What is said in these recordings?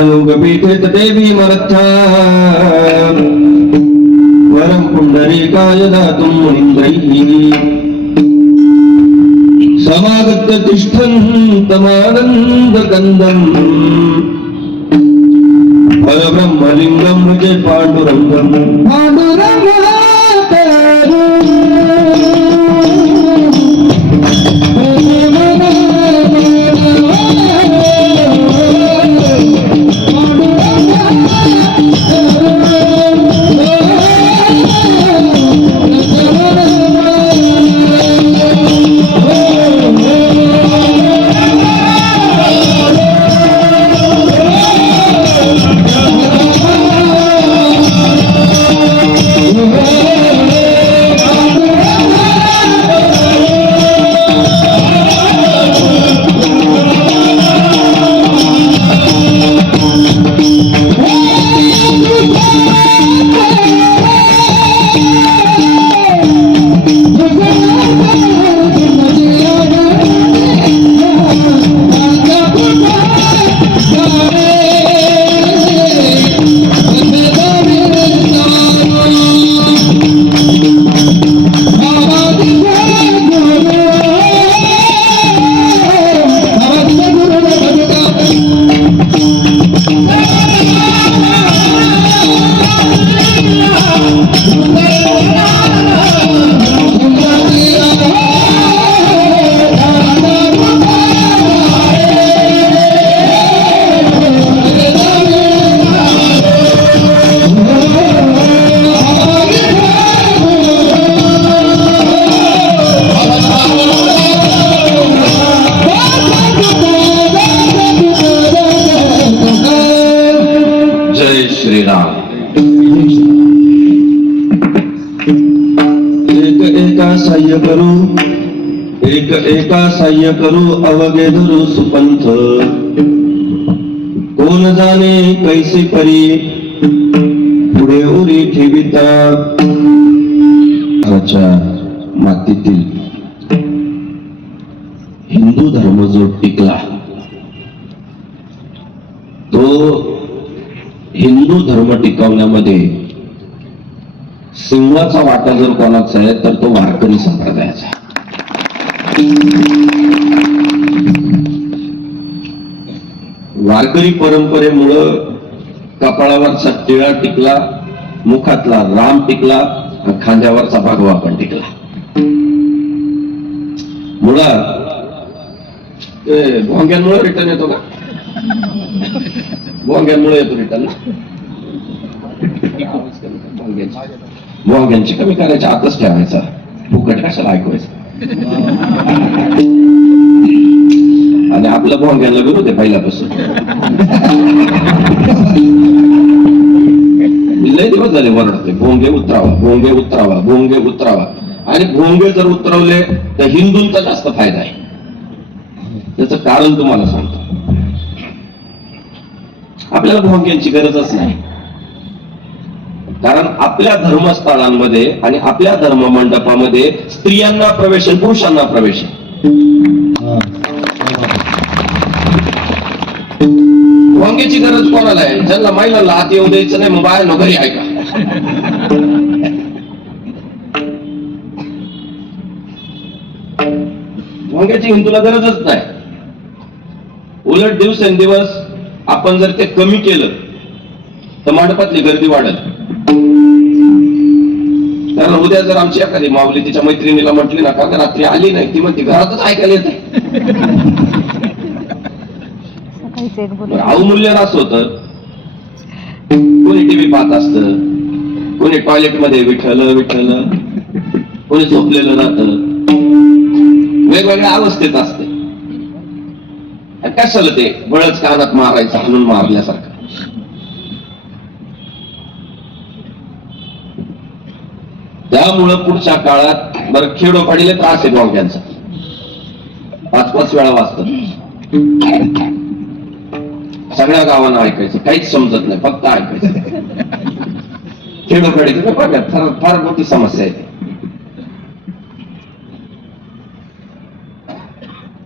योगपीठे देवी मरथ्या वरं पुंडरीकाय दातुं मुनीन्द्रैः समागत्य तिष्ठन्तमानन्दकन्दम् परब्रह्मलिङ्गं भजे पाण्डुरङ्गम् एका साह्य करू अवघे धरू सुपंथ कोण जाणे कैसे परी पुढे उरी ठेविता मातीतील हिंदू धर्म जो टिकला तो हिंदू धर्म टिकवण्यामध्ये सिंहाचा वाटा जर कोणाचा आहे तर तो वारकरी संप्रदायाचा आहे. वारकरी परंपरेमुळं कपाळावरचा टिळा टिकला, मुखातला राम टिकला, खांद्यावरचा भगवा पण टिकला. मुळात भोंग्यांमुळे रिटर्न येतो का? भोंग्यांमुळे येतो रिटर्न. भोंग्यांची कमी करायची आतच ठेवायचा, फुकट कशाला ऐकवायचं. आणि आपलं भोंग्याला विरोध आहे पहिल्यापासून. लय दिवस झाले वरडते भोंगे उतरावा, भोंगे उतरावा, भोंगे उतरावा. आणि भोंगे जर उतरवले तर हिंदूंचा जास्त फायदा आहे. त्याचं कारण तुम्हाला सांगतो. आपल्याला भोंग्यांची गरजच नाही, कारण आपल्या धर्मस्थळांमध्ये आणि आपल्या धर्म मंडपामध्ये स्त्रियांना प्रवेश आहे, पुरुषांना प्रवेश आहे. भोंग्याची गरज कोणाला आहे? ज्यांना महिलांना आत येऊ द्यायचं नाही, मग बाहेर घरी आहे का? भोंग्याची हिंदूला गरजच नाही. उलट दिवसेंदिवस आपण जर ते कमी केलं तर मंडपातली गर्दी वाढेल. कारण उद्या जर आमची एखादी माऊली तिच्या मैत्रिणीला म्हटली ना का रात्री आली नाही, ती म्हणते घरातच ऐकायला येते. अवमूल्यन असं होतं, कोणी टीव्ही पाहत असत, कोणी टॉयलेटमध्ये विठ्ठल विठ्ठल, कोणी झोपलेलं राहतं, वेगवेगळ्या अवस्थेत असते. कशाला ते बळच कानात मारायचं, हाणून मारल्यासारखं. त्यामुळं पुढच्या काळात बरं खेडोपाडीला त्रास आहे भोंग्यांचा. 5-5 वेळा वाजतात. सगळ्या गावांना ऐकायचं, काहीच समजत नाही, फक्त ऐकायचं. खेडोपाडीचं फार मोठी समस्या आहे.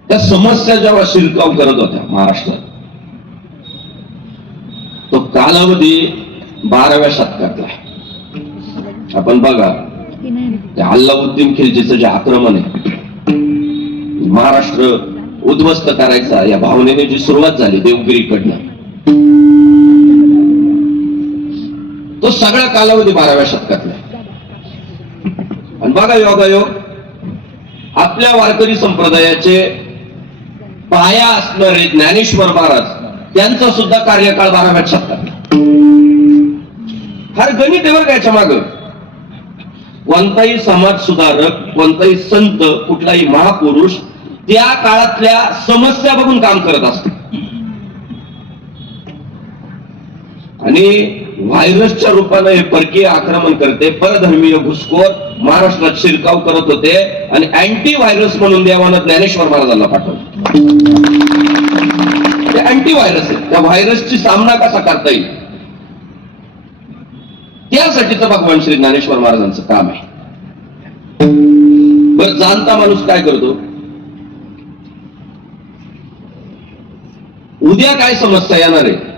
त्या समस्या जेव्हा शिरकाव करत होत्या महाराष्ट्रात, तो कालावधी 12व्या शतकातला आहे. आपण बघा अल्लाउद्दीन खिलजीचं जे आक्रमण आहे, महाराष्ट्र उद्ध्वस्त करायचा या भावनेने जी सुरुवात झाली देवगिरीकडनं, तो सगळा कालावधी 12व्या शतकातला आहे. आणि बघा योगायोग, आपल्या वारकरी संप्रदायाचे पाया असणारे ज्ञानेश्वर महाराज, त्यांचा सुद्धा कार्यकाळ 12व्या शतकातला. फार गणित आहे याच्या मागं. कोणताही समाज सुधारक, कोणताही संत, कुठलाही महापुरुष त्या काळातल्या समस्या बघून काम करत असतो. आणि व्हायरसच्या रूपानं हे परकीय आक्रमण करते, परधर्मीय घुसखोर महाराष्ट्रात शिरकाव करत होते आणि अँटी व्हायरस म्हणून देवानं ज्ञानेश्वर महाराजांना पाठवलं. ते अँटी व्हायरस आहे, त्या व्हायरसची सामना कसा करता येईल त्यासाठीचं भगवान श्री ज्ञानेश्वर महाराजांचं काम आहे. बरं, जाणता माणूस काय करतो, उद्या काय समस्या येणार आहे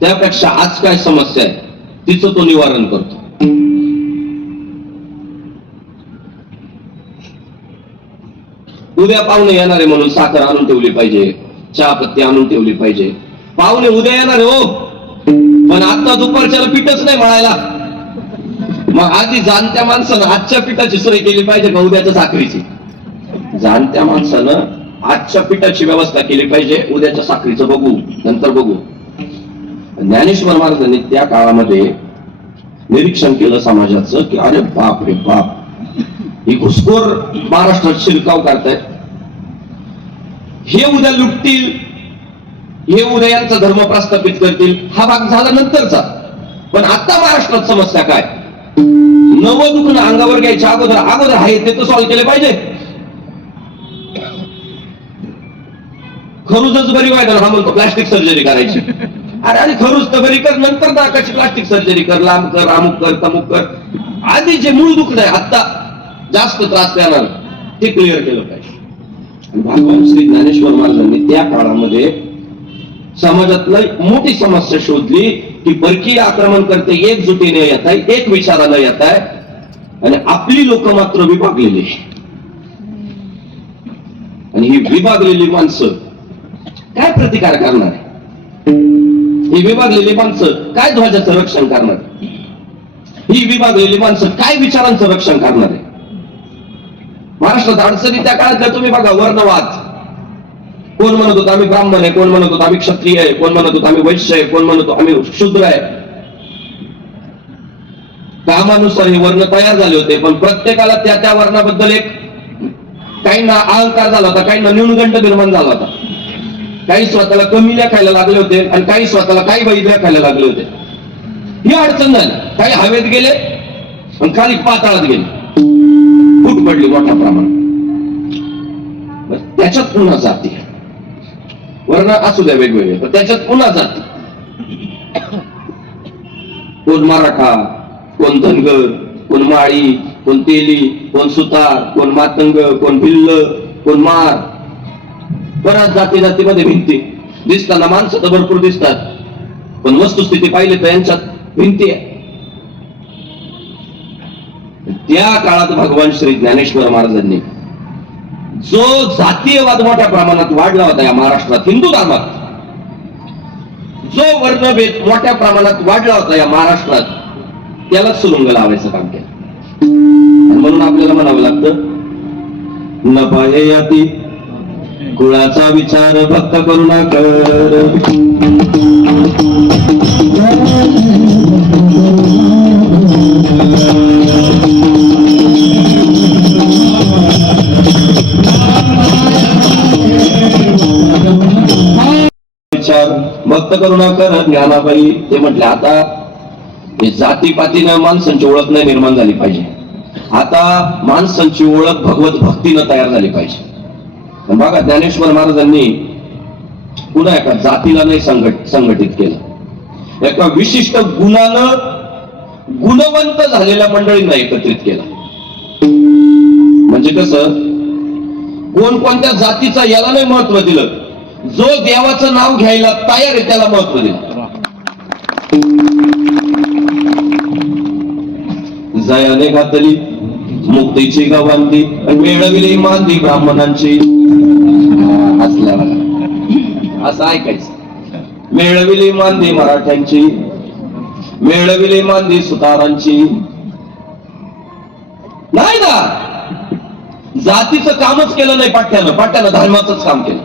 त्यापेक्षा आज काय समस्या आहे तिचं तो निवारण करतो. उद्या पाहुणे येणार आहे म्हणून साखर आणून ठेवली पाहिजे, चहा पत्ती आणून ठेवली पाहिजे. पाहुणे उद्या येणार आहे हो, पण आता दुपारच्याला पीठच नाही मळायला. मग आधी जाणत्या माणसानं आजच्या पिठाची सोय केली पाहिजे का उद्याच्या साखरीची? जाणत्या माणसानं आजच्या पिठाची व्यवस्था केली पाहिजे, उद्याच्या साखरीचं बघू, नंतर बघू. ज्ञानेश्वर महाराजांनी त्या काळामध्ये निरीक्षण केलं समाजाचं की अरे बाप रे बाप, ही घुसखोर महाराष्ट्रात शिरकाव करतायत, हे उद्या लुटतील, हे उद्या यांचा धर्म प्रस्थापित करतील. हा भाग झाला नंतरचा. पण आता महाराष्ट्रात समस्या काय, नवं दुखणं अंगावर घ्यायच्या अगोदर आहे ते तर सॉल्व्ह केले पाहिजे. खरुजच बरी व्हायला हा म्हणतो प्लास्टिक सर्जरी करायची. अरे आधी खरूज तर बरी कर, नंतर नाकाची प्लास्टिक सर्जरी कर, लांब कर, अमुक कर, तमुक कर. आधी जे मूळ दुखणं आहे, आता जास्त त्रास देणार, ते क्लिअर केलं पाहिजे. भगवान श्री ज्ञानेश्वर महाराजांनी त्या काळामध्ये समाजातली मोठी समस्या शोधली की परकीय आक्रमण करते एकजुटीने येत आहे, एक विचारानं येत आहे, आणि आपली लोक मात्र विभागलेली. आणि ही विभागलेली माणसं काय प्रतिकार करणार आहे? ही विभागलेली माणसं काय ध्वजाचं रक्षण करणार? ही विभागलेली माणसं काय विचारांचं रक्षण करणार आहे? महाराष्ट्रात अडचणी त्या काळातल्या तुम्ही बघा, वर्णवाद. कोण म्हणत होतं आम्ही ब्राह्मण आहे, कोण म्हणत होतं आम्ही क्षत्रिय आहे, कोण म्हणत होतं आम्ही वैश्य आहे, कोण म्हणत होतं आम्ही शूद्र आहे. कामानुसार हे वर्ण तयार झाले होते, पण प्रत्येकाला त्या त्या वर्णाबद्दल एक काहींना अहंकार झाला होता, काहींना न्यूनगंड निर्माण झाला होता. काही स्वतःला कमी लेखायला लागले होते आणि काही स्वतःला काही वाईट लेखायला लागले होते. ही अडचण झाली. काही हवेत गेले आणि खाली पाताळात गेले, फूट पडली मोठ्या प्रमाणात. त्याच्यात पुन्हा जाती, वर्ण असू द्या वेगवेगळे, पण त्याच्यात पुन्हा जाती. कोण मराठा, कोण धनगर, कोण माळी, कोण तेली, कोण सुतार, कोण मातंग, कोण भिल्ल, कोण मार. बऱ्याच जाती जातीमध्ये भिंती दिसताना माणसं तर भरपूर दिसतात, पण वस्तुस्थिती पाहिली तर यांच्यात भिंती आहे. त्या काळात भगवान श्री ज्ञानेश्वर महाराजांनी जो जातीयवाद मोठ्या प्रमाणात वाढला होता या महाराष्ट्रात, हिंदू धर्मात जो वर्णभेद मोठ्या प्रमाणात वाढला होता या महाराष्ट्रात, त्यालाच सुरुंग लावायचं काम केलं. म्हणून आपल्याला म्हणावं लागतं, न पाहे याती कुळाचा विचार फक्त करुणा कर. विचार भक्त करुणा कर ज्ञानाबाई. ते म्हटले आता जातीपातीनं माणसांची ओळख नाही निर्माण झाली पाहिजे, आता माणसांची ओळख भगवत भक्तीनं तयार झाली पाहिजे. बघा, ज्ञानेश्वर महाराजांनी पुन्हा एका जातीला नाही संघटित केलं, एका विशिष्ट गुणानं गुणवंत झालेल्या मंडळींना एकत्रित केलं. म्हणजे कसं, कोणकोणत्या जातीचा याला नाही महत्व दिलं, जो देवाचं नाव घ्यायला तयार आहे त्याला महत्व दिलं. जयाने घातली मुक्तीची गवांती मिळविली मांदी ब्राह्मणांची. असल्या बघा असं ऐकायचं. मिळविली मांदी मराठ्यांची, मिळविली मांदी सुतारांची. नाही ना, जातीचं कामच केलं नाही पाट्यानं धर्माचंच काम केलं.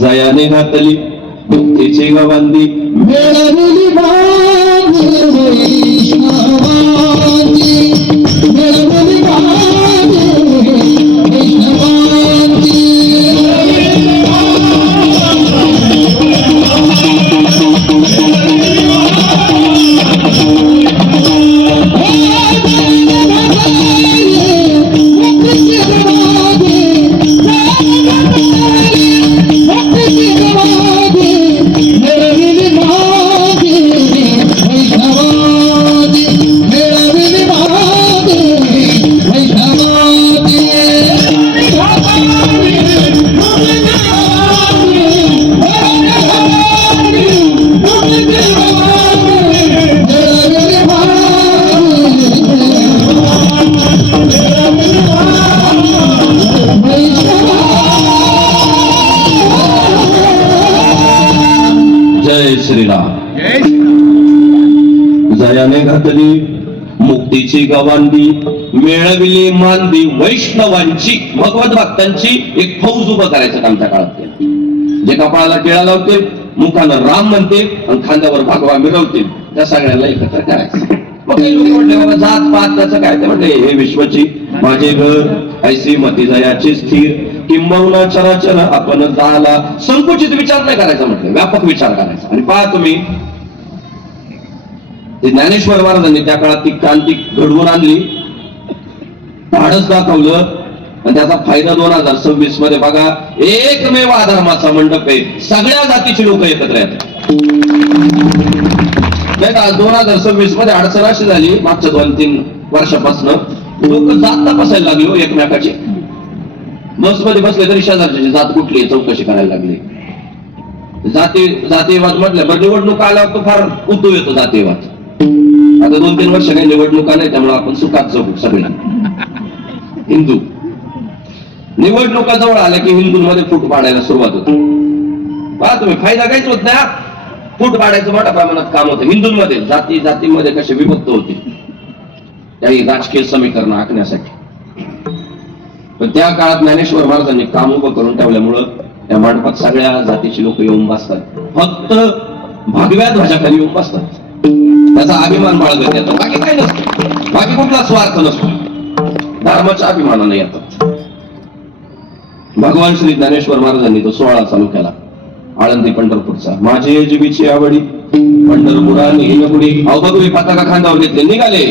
जयाने घातली मुक्तीची गवांती मिळविली मांदी वैष्णवांची, मिळविली मांदी वैष्णवांची. जय श्रीराम. जयाने घातली मुक्तीची गवांडी मिळविली मांदी वैष्णवांची. भगवत भक्तांची एक फौज उभं करायचं काम त्या काळात केलं. जे कपाळाला टिळा लावते, मुखानं राम म्हणते आणि खांद्यावर भगवा मिरवतील, त्या सगळ्यांना एकत्र करायचं. मग काही लोक म्हटले बाबा जात पात त्याचं काय, ते म्हटले हे विश्वची माझे घर ऐसी मती जयाची स्थिर किंबहुना चराचर आपण झाला. संकुचित विचार नाही करायचा म्हटलं, व्यापक विचार करायचा. आणि पहा तुम्ही, ते ज्ञानेश्वर महाराजांनी त्या काळात ती क्रांती घडवून आणली, धाडस दाखवलं आणि त्याचा फायदा 2026 मध्ये बघा. एकमेव अधर्माचा मंडप आहे, सगळ्या जातीची लोक एकत्र येतात. नाही का 2026 मध्ये अडचण अशी झाली, मागच्या 2-3 वर्षापासून लोक जात तपासायला लागलो एकमेकाची. बसमध्ये बसले तरी शेजारची जात कुठली चौकशी करायला लागली. जातीयवाद म्हटलं बरं, निवडणूक आल्यावर तो फार उतू येतो जातीयवाद. आता 2-3 वर्ष काही निवडणुका नाही, त्यामुळे आपण सुखात जगू सगळे हिंदू. निवडणुका जवळ आल्या की हिंदूंमध्ये फूट पाडायला सुरुवात होते. पहा तुम्ही, फायदा काहीच होत नाही. फूट पाडायचं मोठ्या प्रमाणात काम होतं हिंदूंमध्ये. जातीमध्ये कसे विभक्त होते त्याही राजकीय समीकरण आखण्यासाठी. पण त्या काळात ज्ञानेश्वर महाराजांनी काम उभं करून ठेवल्यामुळं त्या मंडपात सगळ्या जातीची लोक येऊन बसतात. फक्त भगव्या ध्वजाखाली येऊन बसतात, त्याचा अभिमान बाळगत येतो. बाकी काही नसतं, बाकी कुठला स्वार्थ नसतो, धर्माच्या अभिमानाने येतात. भगवान श्री ज्ञानेश्वर महाराजांनी तो सोहळा चालू केला, आळंदी पंढरपूरचा. माझे जीवीची आवडी पंढरपुराने येणपुडी. अवघडुरी पताका खांद्यावर घेतले, निघाले.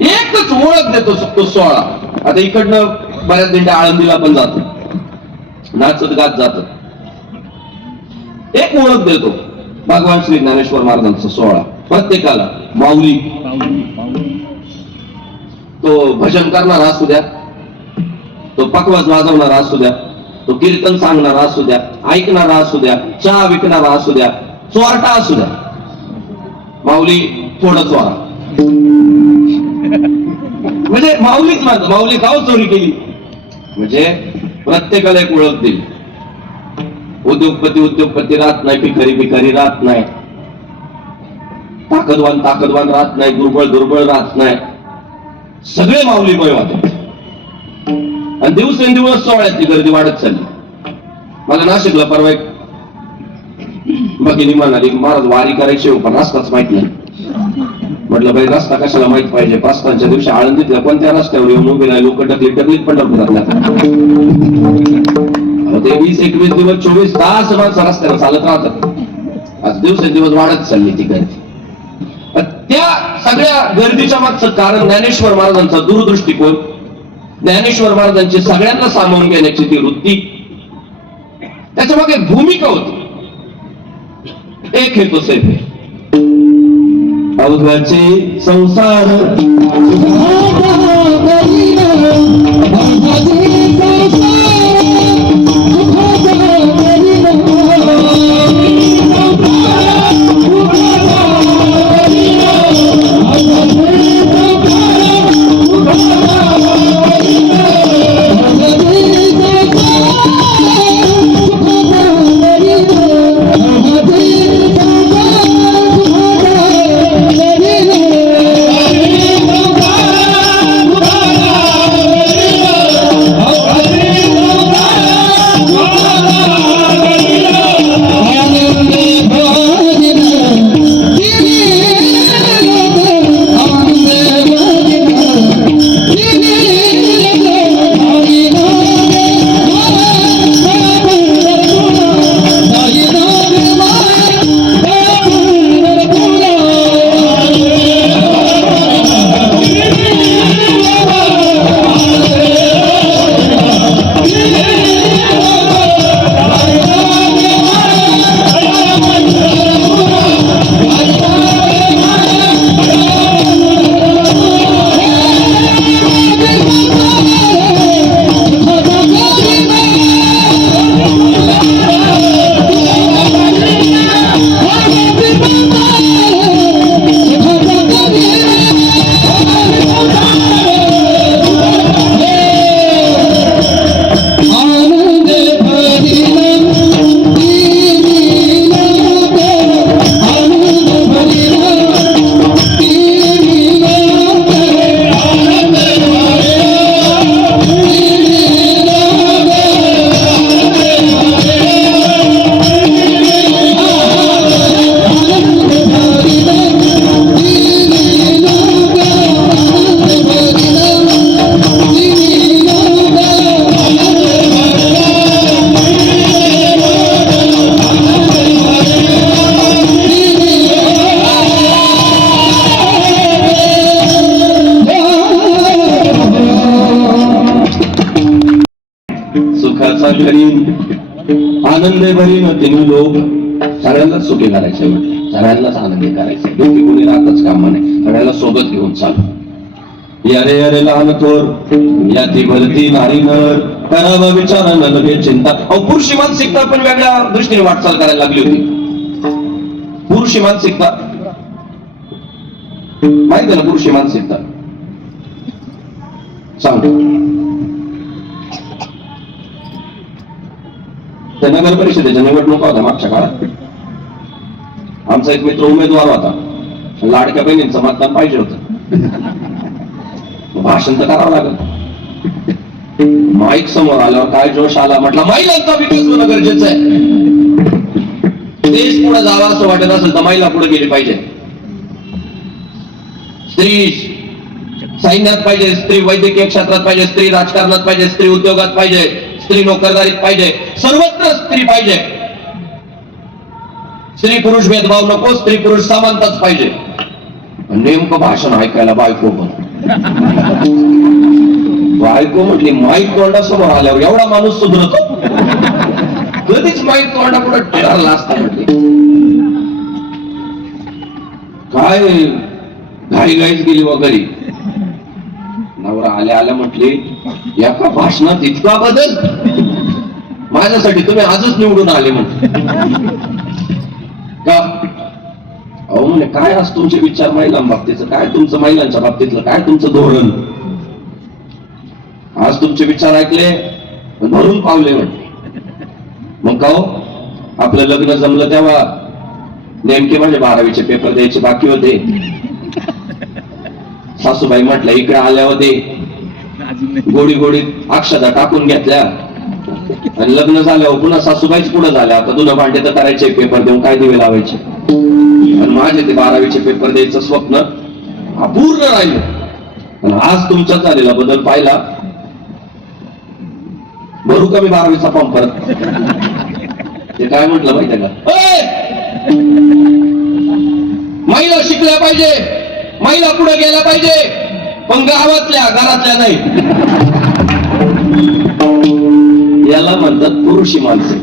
एकच ओळख देतो तो सोहळा. आता इकडनं बऱ्याच दिंड्या आळंदीला पण जातो, नाचत गात जात. एक ओळख देतो भगवान श्री ज्ञानेश्वर महाराजांचा सोहळा. प्रत्येकाला माऊली, तो भजन करणारा असू द्या, तो पकवाज वाजवणारा असू द्या, तो कीर्तन सांगणारा असू द्या, ऐकणारा असू द्या, चहा विकणारा असू द्या, चोरटा असू द्या, माऊली थोडं चोरा. म्हणजे माऊलीच माझं, माऊली का चोरी केली म्हणजे प्रत्येकाला एक ओळख दिली. उद्योगपती राहत नाही, भिकारी राहत नाही, ताकदवान राहत नाही, दुर्बळ राहत नाही, सगळे माऊलीमय वाटत. आणि दिवसेंदिवस सोहळ्याची गर्दी वाढत चालली. मला नाशिकला परवा एक भगिनी म्हणाली, महाराज वारी करायची हो पण रस्ताच माहित नाही. म्हटलं बाई रस्ता कशाला माहित पाहिजे, प्रस्थानच्या दिवशी आळंदीतल्या कोणत्या रस्त्यावर येऊन उभे राहिले लोक, टकलीत पंढरपुरात. ते 20-21 दिवस 24 तास माणसं रस्त्यावर चालत राहतात. आज दिवसेंदिवस वाढत चालली ती गर्दी. त्या सगळ्या गर्दीच्या मागचं कारण ज्ञानेश्वर महाराजांचा दूरदृष्टिकोन, ज्ञानेश्वर महाराजांची सगळ्यांना सामावून घेण्याची ती वृत्ती, त्याच्या मागे भूमिका होती. एक हेतू सेफ अवघाचे संसार करीन आनंदे भरीन तिन्ही लोक. सगळ्यांनाच सुखी करायचंय म्हटलं, सगळ्यांनाच आनंदी करायचंय, दुःखी कोणी राहतच कामा नाही, सगळ्यांना सोबत घेऊन चालू. यारे अरे लहान थोर याती भरती नारी नर करावा विचार न लगे चिंता. पुरुषी मानसिकता पण वेगळ्या दृष्टीने वाटचाल करायला लागली होती. पुरुषी मानसिकता माहिती आहे ना, पुरुषी मानसिकता सांगतो. त्या नगर परिषदेच्या निवडणुका होत्या मागच्या काळात. आमचा एक मित्र उमेदवार होता, लाडक्या बहिणींचं मतदान पाहिजे होतं. भाषण तर करावं लागत. माईक समोर आल्यावर काय जोश आला, म्हटलं महिलांचा विकास होणं गरजेचं आहे. देश पुढे जावा असं वाटत असेल तर महिला पुढे गेली पाहिजे. स्त्री सैन्यात पाहिजे, स्त्री वैद्यकीय क्षेत्रात पाहिजे, स्त्री राजकारणात पाहिजे, स्त्री उद्योगात पाहिजे, स्त्री नोकरदारीत पाहिजे, सर्वत्र स्त्री पाहिजे. स्त्री पुरुष भेदभाव नको, स्त्री पुरुष समानताच पाहिजे. नेमकं भाषण ऐकायला बायको पण बायको म्हटली माईक तोंडासमोर आल्यावर एवढा माणूस सुधरतो, कधीच माईक तोंडा पुढे ठरला असता. म्हटली काय घाईघाईच गेली वगैरे. नवरा आल्या आल्या म्हटली एका भाषणात इतका बदल, माझ्यासाठी तुम्ही आजच निवडून आले म्हटले. का अहो म्हणे काय आज तुमचे विचार महिलांबाबतीचं, काय तुमचं महिलांच्या बाबतीतलं काय तुमचं धोरण, आज तुमचे विचार ऐकले भरून पावले म्हटले. मग का हो आपलं लग्न जमलं तेव्हा नेमके माझे 12वीचे पेपर द्यायचे बाकी होते. सासूबाई म्हटल्या इकडे आल्या होते, गोडी गोडीत अक्षता टाकून घेतल्या आणि लग्न झाल्यावर पुन्हा सासूबाईच पुढे झाल्या. आता तुला भांडे तर करायचे, पेपर देऊन काय दिवे लावायचे. आणि माझे ते 12वीचे पेपर द्यायचं स्वप्न अपूर्ण राहिलं. आणि आज तुमच्यात झालेला बदल पाहिला. भरू का मी 12वीचा फॉर्म परत? ते काय म्हटलं माहितीये का, महिला शिकल्या पाहिजे, महिला पुढे गेल्या पाहिजे, पण गावातल्या घरातल्या नाही. याला म्हणतात पुरुषी माणसे.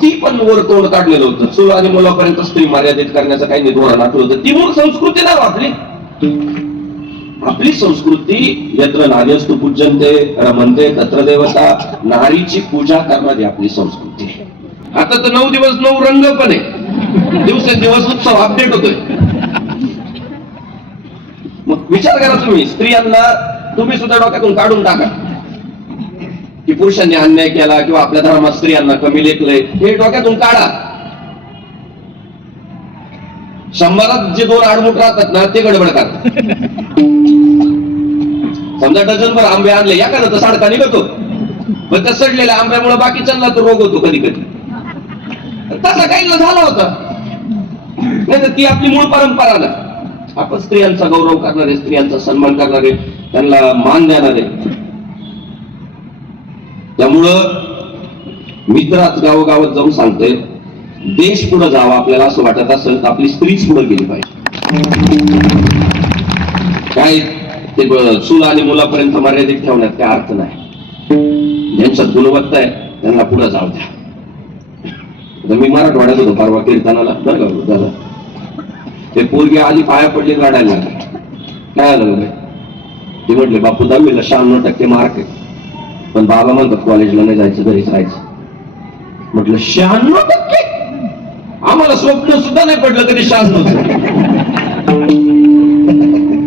ती पण वर तोंड काढलेलं होतं. चूल आणि मुलापर्यंत स्त्री मर्यादित करण्याचं काही धोरण आठवलं होतं. ती मूळ संस्कृती नाही आपली. आपली संस्कृती यत्र नार्यस्तु पूज्यन्ते रमन्ते तत्र देवता, नारीची पूजा करणारी आपली संस्कृती आहे. आता तर 9 दिवस 9 रंग पण आहे, दिवसेंदिवस उत्सव अपडेट होतोय. मग विचार करा तुम्ही, स्त्रियांना तुम्ही सुद्धा डोक्यातून काढून टाका की पुरुषांनी अन्याय केला किंवा आपल्या धर्मात स्त्रियांना कमी लेखलंय, हे डोक्यातून काढा. 100 जे 2 आडमुठ राहतात ना ते गडबड करतात. समजा डझनभर आंबे आणले, एखादा तर साडका निघतो, पण त्या सडलेल्या आंब्यामुळे बाकीच्यांना तो रोग होतो कधी कधी. तसा काही झाला होता नाही तर ती आपली मूळ परंपरा ना. आपण स्त्रियांचा गौरव करणारे, स्त्रियांचा सन्मान करणारे, त्यांना मान देणारे. त्यामुळं मित्राच गावोगावात जाऊन सांगतोय, देश पुढे जावा आपल्याला असं वाटत असेल तर आपली स्त्रीच पुढे गेली पाहिजे. काय ते चूल आणि मुलापर्यंत मर्यादित ठेवण्यात काय अर्थ नाही. ज्यांच्यात गुणवत्ता आहे त्यांना पुढे जाऊ द्या. मी मराठवाड्यात होतो परवा कीर्तनाला, बरं का दादा, ते पोरगी आली पाया पडली रडायला लागली. काय आलं ते म्हटले बापू 10वीला 96% मार्क आहे, पण बाबा म्हणतात कॉलेजला नाही जायचं, घरीच राहायचं. म्हटलं 96%? आम्हाला स्वप्न सुद्धा नाही पडलं कधी 96.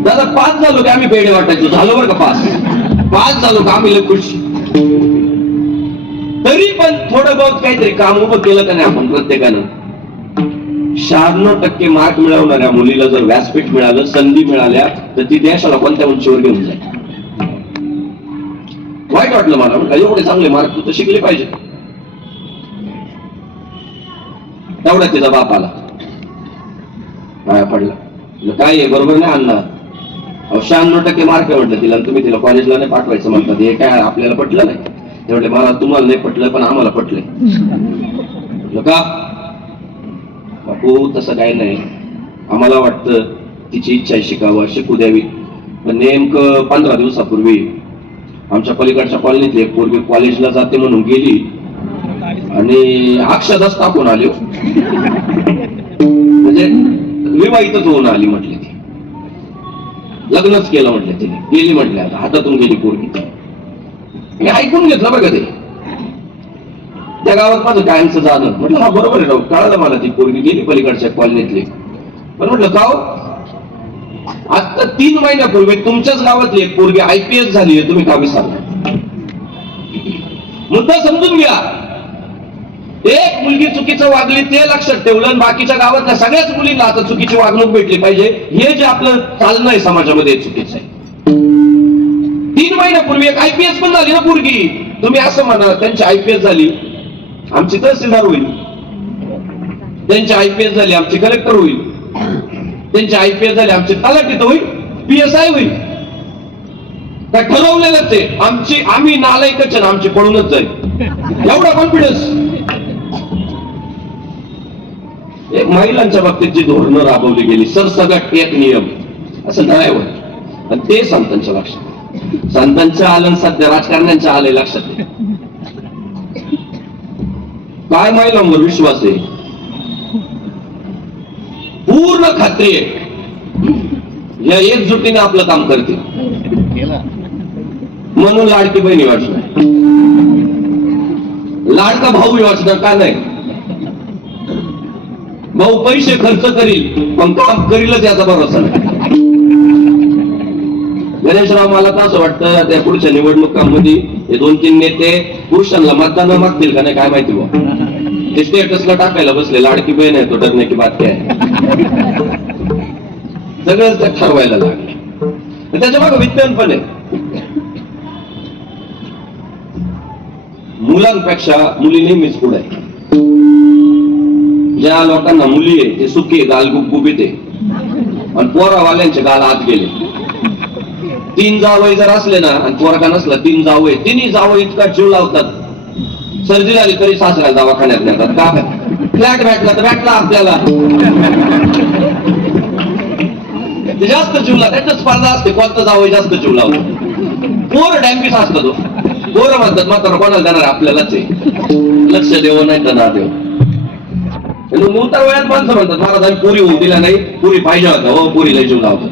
दादा 5 झालो की आम्ही पेढे वाटायचो. झालो बरं का 5 झालो का आम्ही लय खुश. तरी पण थोडं बहुत काहीतरी काम उभं केलं का नाही आपण प्रत्येकानं. 96% मार्क मिळवणाऱ्या मुलीला जर व्यासपीठ मिळालं, संधी मिळाल्या, तर ती देशाला कोणत्या उंचीवर घेऊन जाईल. वाईट वाटलं मला, म्हटलं एवढे चांगले मार्क तू तर शिकले पाहिजे. तेवढा तिचा बाप आला, पाया पडला. काय आहे बरोबर नाही आणणार. 96% मार्क आहे म्हटलं तिला, तुम्ही तिला कॉलेजला नाही पाठवायचं म्हणतात. हे काय आपल्याला पटलं नाही. ते म्हटले मला तुम्हाला नाही पटलं पण आम्हाला पटलंय. का बापू तसं काही नाही, आम्हाला वाटतं तिची इच्छा आहे शिकावं, शिकू द्यावी. पण नेमकं 15 दिवसापूर्वी आमच्या पलीकडच्या कॉलनीतली एक पोरगी कॉलेजला जाते म्हणून गेली आणि अक्षरच टाकून आली हो. म्हणजे विवाहितच होऊन आली म्हटली ती, लग्नच केलं म्हटलं तिने, गेली म्हटलं आता हातातून गेली पोरगी. मी ऐकून घेतलं बघा ते, त्या गावात माझं कायमचं जाणं. म्हटलं हा बरोबर आहे राव, कळालं मला ती पोरगी गेली पलीकडच्या कॉलनीतली. पण म्हटलं का आता 3 महिन्यापूर्वी तुमच्याच गावातली एक पोरगी IPS झाली आहे, तुम्ही का विसरला? मुद्दा समजून घ्या. एक मुलगी चुकीचं वागली ते लक्षात ठेवलं आणि बाकीच्या गावातल्या सगळ्याच मुलींना आता चुकीची वागणूक भेटली पाहिजे, हे जे आपलं चालणं आहे समाजामध्ये चुकीचं आहे. 3 महिन्यापूर्वी एक IPS पण झाली ना पोरगी. तुम्ही असं म्हणा त्यांची IPS झाली, आमची तहसीलदार होईल, त्यांची IPS झाली आमची कलेक्टर होईल, त्यांची IPS झाली आमची तलाठीत होईल, PSI होईल. काय ठरवलेलंच आहे, आम्ही नालायकच आहे, आमची पळूनच जाईल, एवढा कॉन्फिडन्स. एक महिलांच्या बाबतीत जी धोरणं राबवली गेली सरसगट एक नियम असं नाही होत, आणि ते संतांच्या लक्षात, संतांच्या आलं सध्या राजकारण्यांच्या आले लक्षात. काय महिलांवर विश्वास आहे, पूर्ण खात्री आहे या एकजुटीने आपलं काम करते. म्हणून लाडकी बहीण योजना, लाडका भाऊ योजना का नाही? भाऊ पैसे खर्च करील पण काम करीलच याचा भरोसा नाही. गणेशराव, मला तर असं वाटतं त्या पुढच्या निवडणुकांमध्ये हे 2-3 नेते पुरुषांना मतदान मागतील का नाही काय माहिती बा. ते स्टेटसला टाकायला बसले लाडकी बहीण आहे तो डरणे की बात काय आहे. सगळंच ते ठरवायला लागले. त्याच्या मागे विज्ञान पण आहे. मुलांपेक्षा मुली नेहमीच पुढे आहे. ज्या लोकांना मुली आहे ते सुखी गाल गुबगुबीत आहे आणि पोरावाल्यांचे गाल आत गेले. 3 जावई जर असले ना आणि पोरगा नसला 3 जावई, 3 जावई इतका जीव लावतात, सर्दी झाली तरी सासऱ्याला दवाखान्यात नेतात. का? फ्लॅट भेटला तर भेटला आपल्याला, जास्त जीवला त्याच्यात स्पर्धा असते कोणतं जावई जास्त जीव लावतो. पोर डॅम्पिस असतो तो, पोरं म्हणतात मात्र कोणाला देणार आपल्यालाच आहे, लक्ष देव नाही तर ना देव. मोठ्या वयात माणसं म्हणतात महाराजांनी पुरी होऊ दिला नाही, पुरी पाहिजे होता, हो पुरीला जीव लावतात.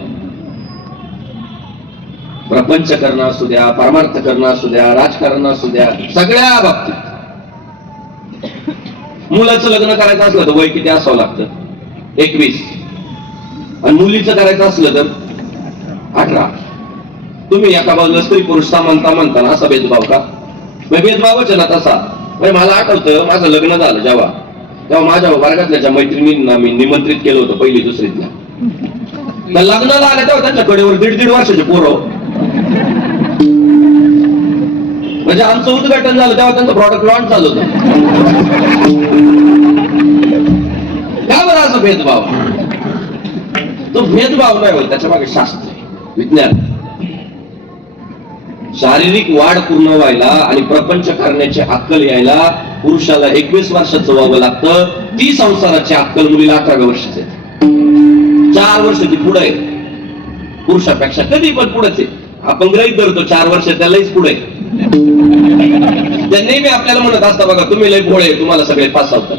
प्रपंच करणं असू द्या, परमार्थ करणं असू द्या, राजकारण असू द्या, सगळ्या बाबतीत. मुलाचं लग्न करायचं असलं तर वय किती असावं लागतं? 21. आणि मुलीचं करायचं असलं तर 18. तुम्ही एका बाजूला स्त्री पुरुष समानता म्हणताना असा भेदभाव का? भेदभावच आहे ना तसा. मला आठवतं माझं लग्न झालं तेव्हा माझ्या वर्गातल्या ज्या मैत्रिणींना मी निमंत्रित केलं होतं 1ली 2रीतल्या, त्या लग्नाला आल्या तेव्हा त्यांच्या कडेवर 1.5 वर्षाचे पोरं. म्हणजे आमचं उद्घाटन झालं तेव्हा त्यांचं प्रॉडक्ट लॉन्च झालं होतं. का बरं असं भेदभाव? तो भेदभाव नाही होत, त्याच्या मागे शास्त्र आहे, विज्ञान. शारीरिक वाढ पूर्ण व्हायला आणि प्रपंच करण्याची अक्कल यायला पुरुषाला 21 वर्षाचं व्हावं लागतं. ती संसाराची अक्कल मुलीला 18व्या वर्षाची आहे. 4 वर्ष ती पुढे आहे पुरुषापेक्षा, कधी पण पुढेच आहे. आपण गृहीत धरतो 4 वर्ष त्यालाच पुढे. त्या नेहमी आपल्याला म्हणत असतात बघा तुम्ही लय भोळे, तुम्हाला सगळे पास होतात.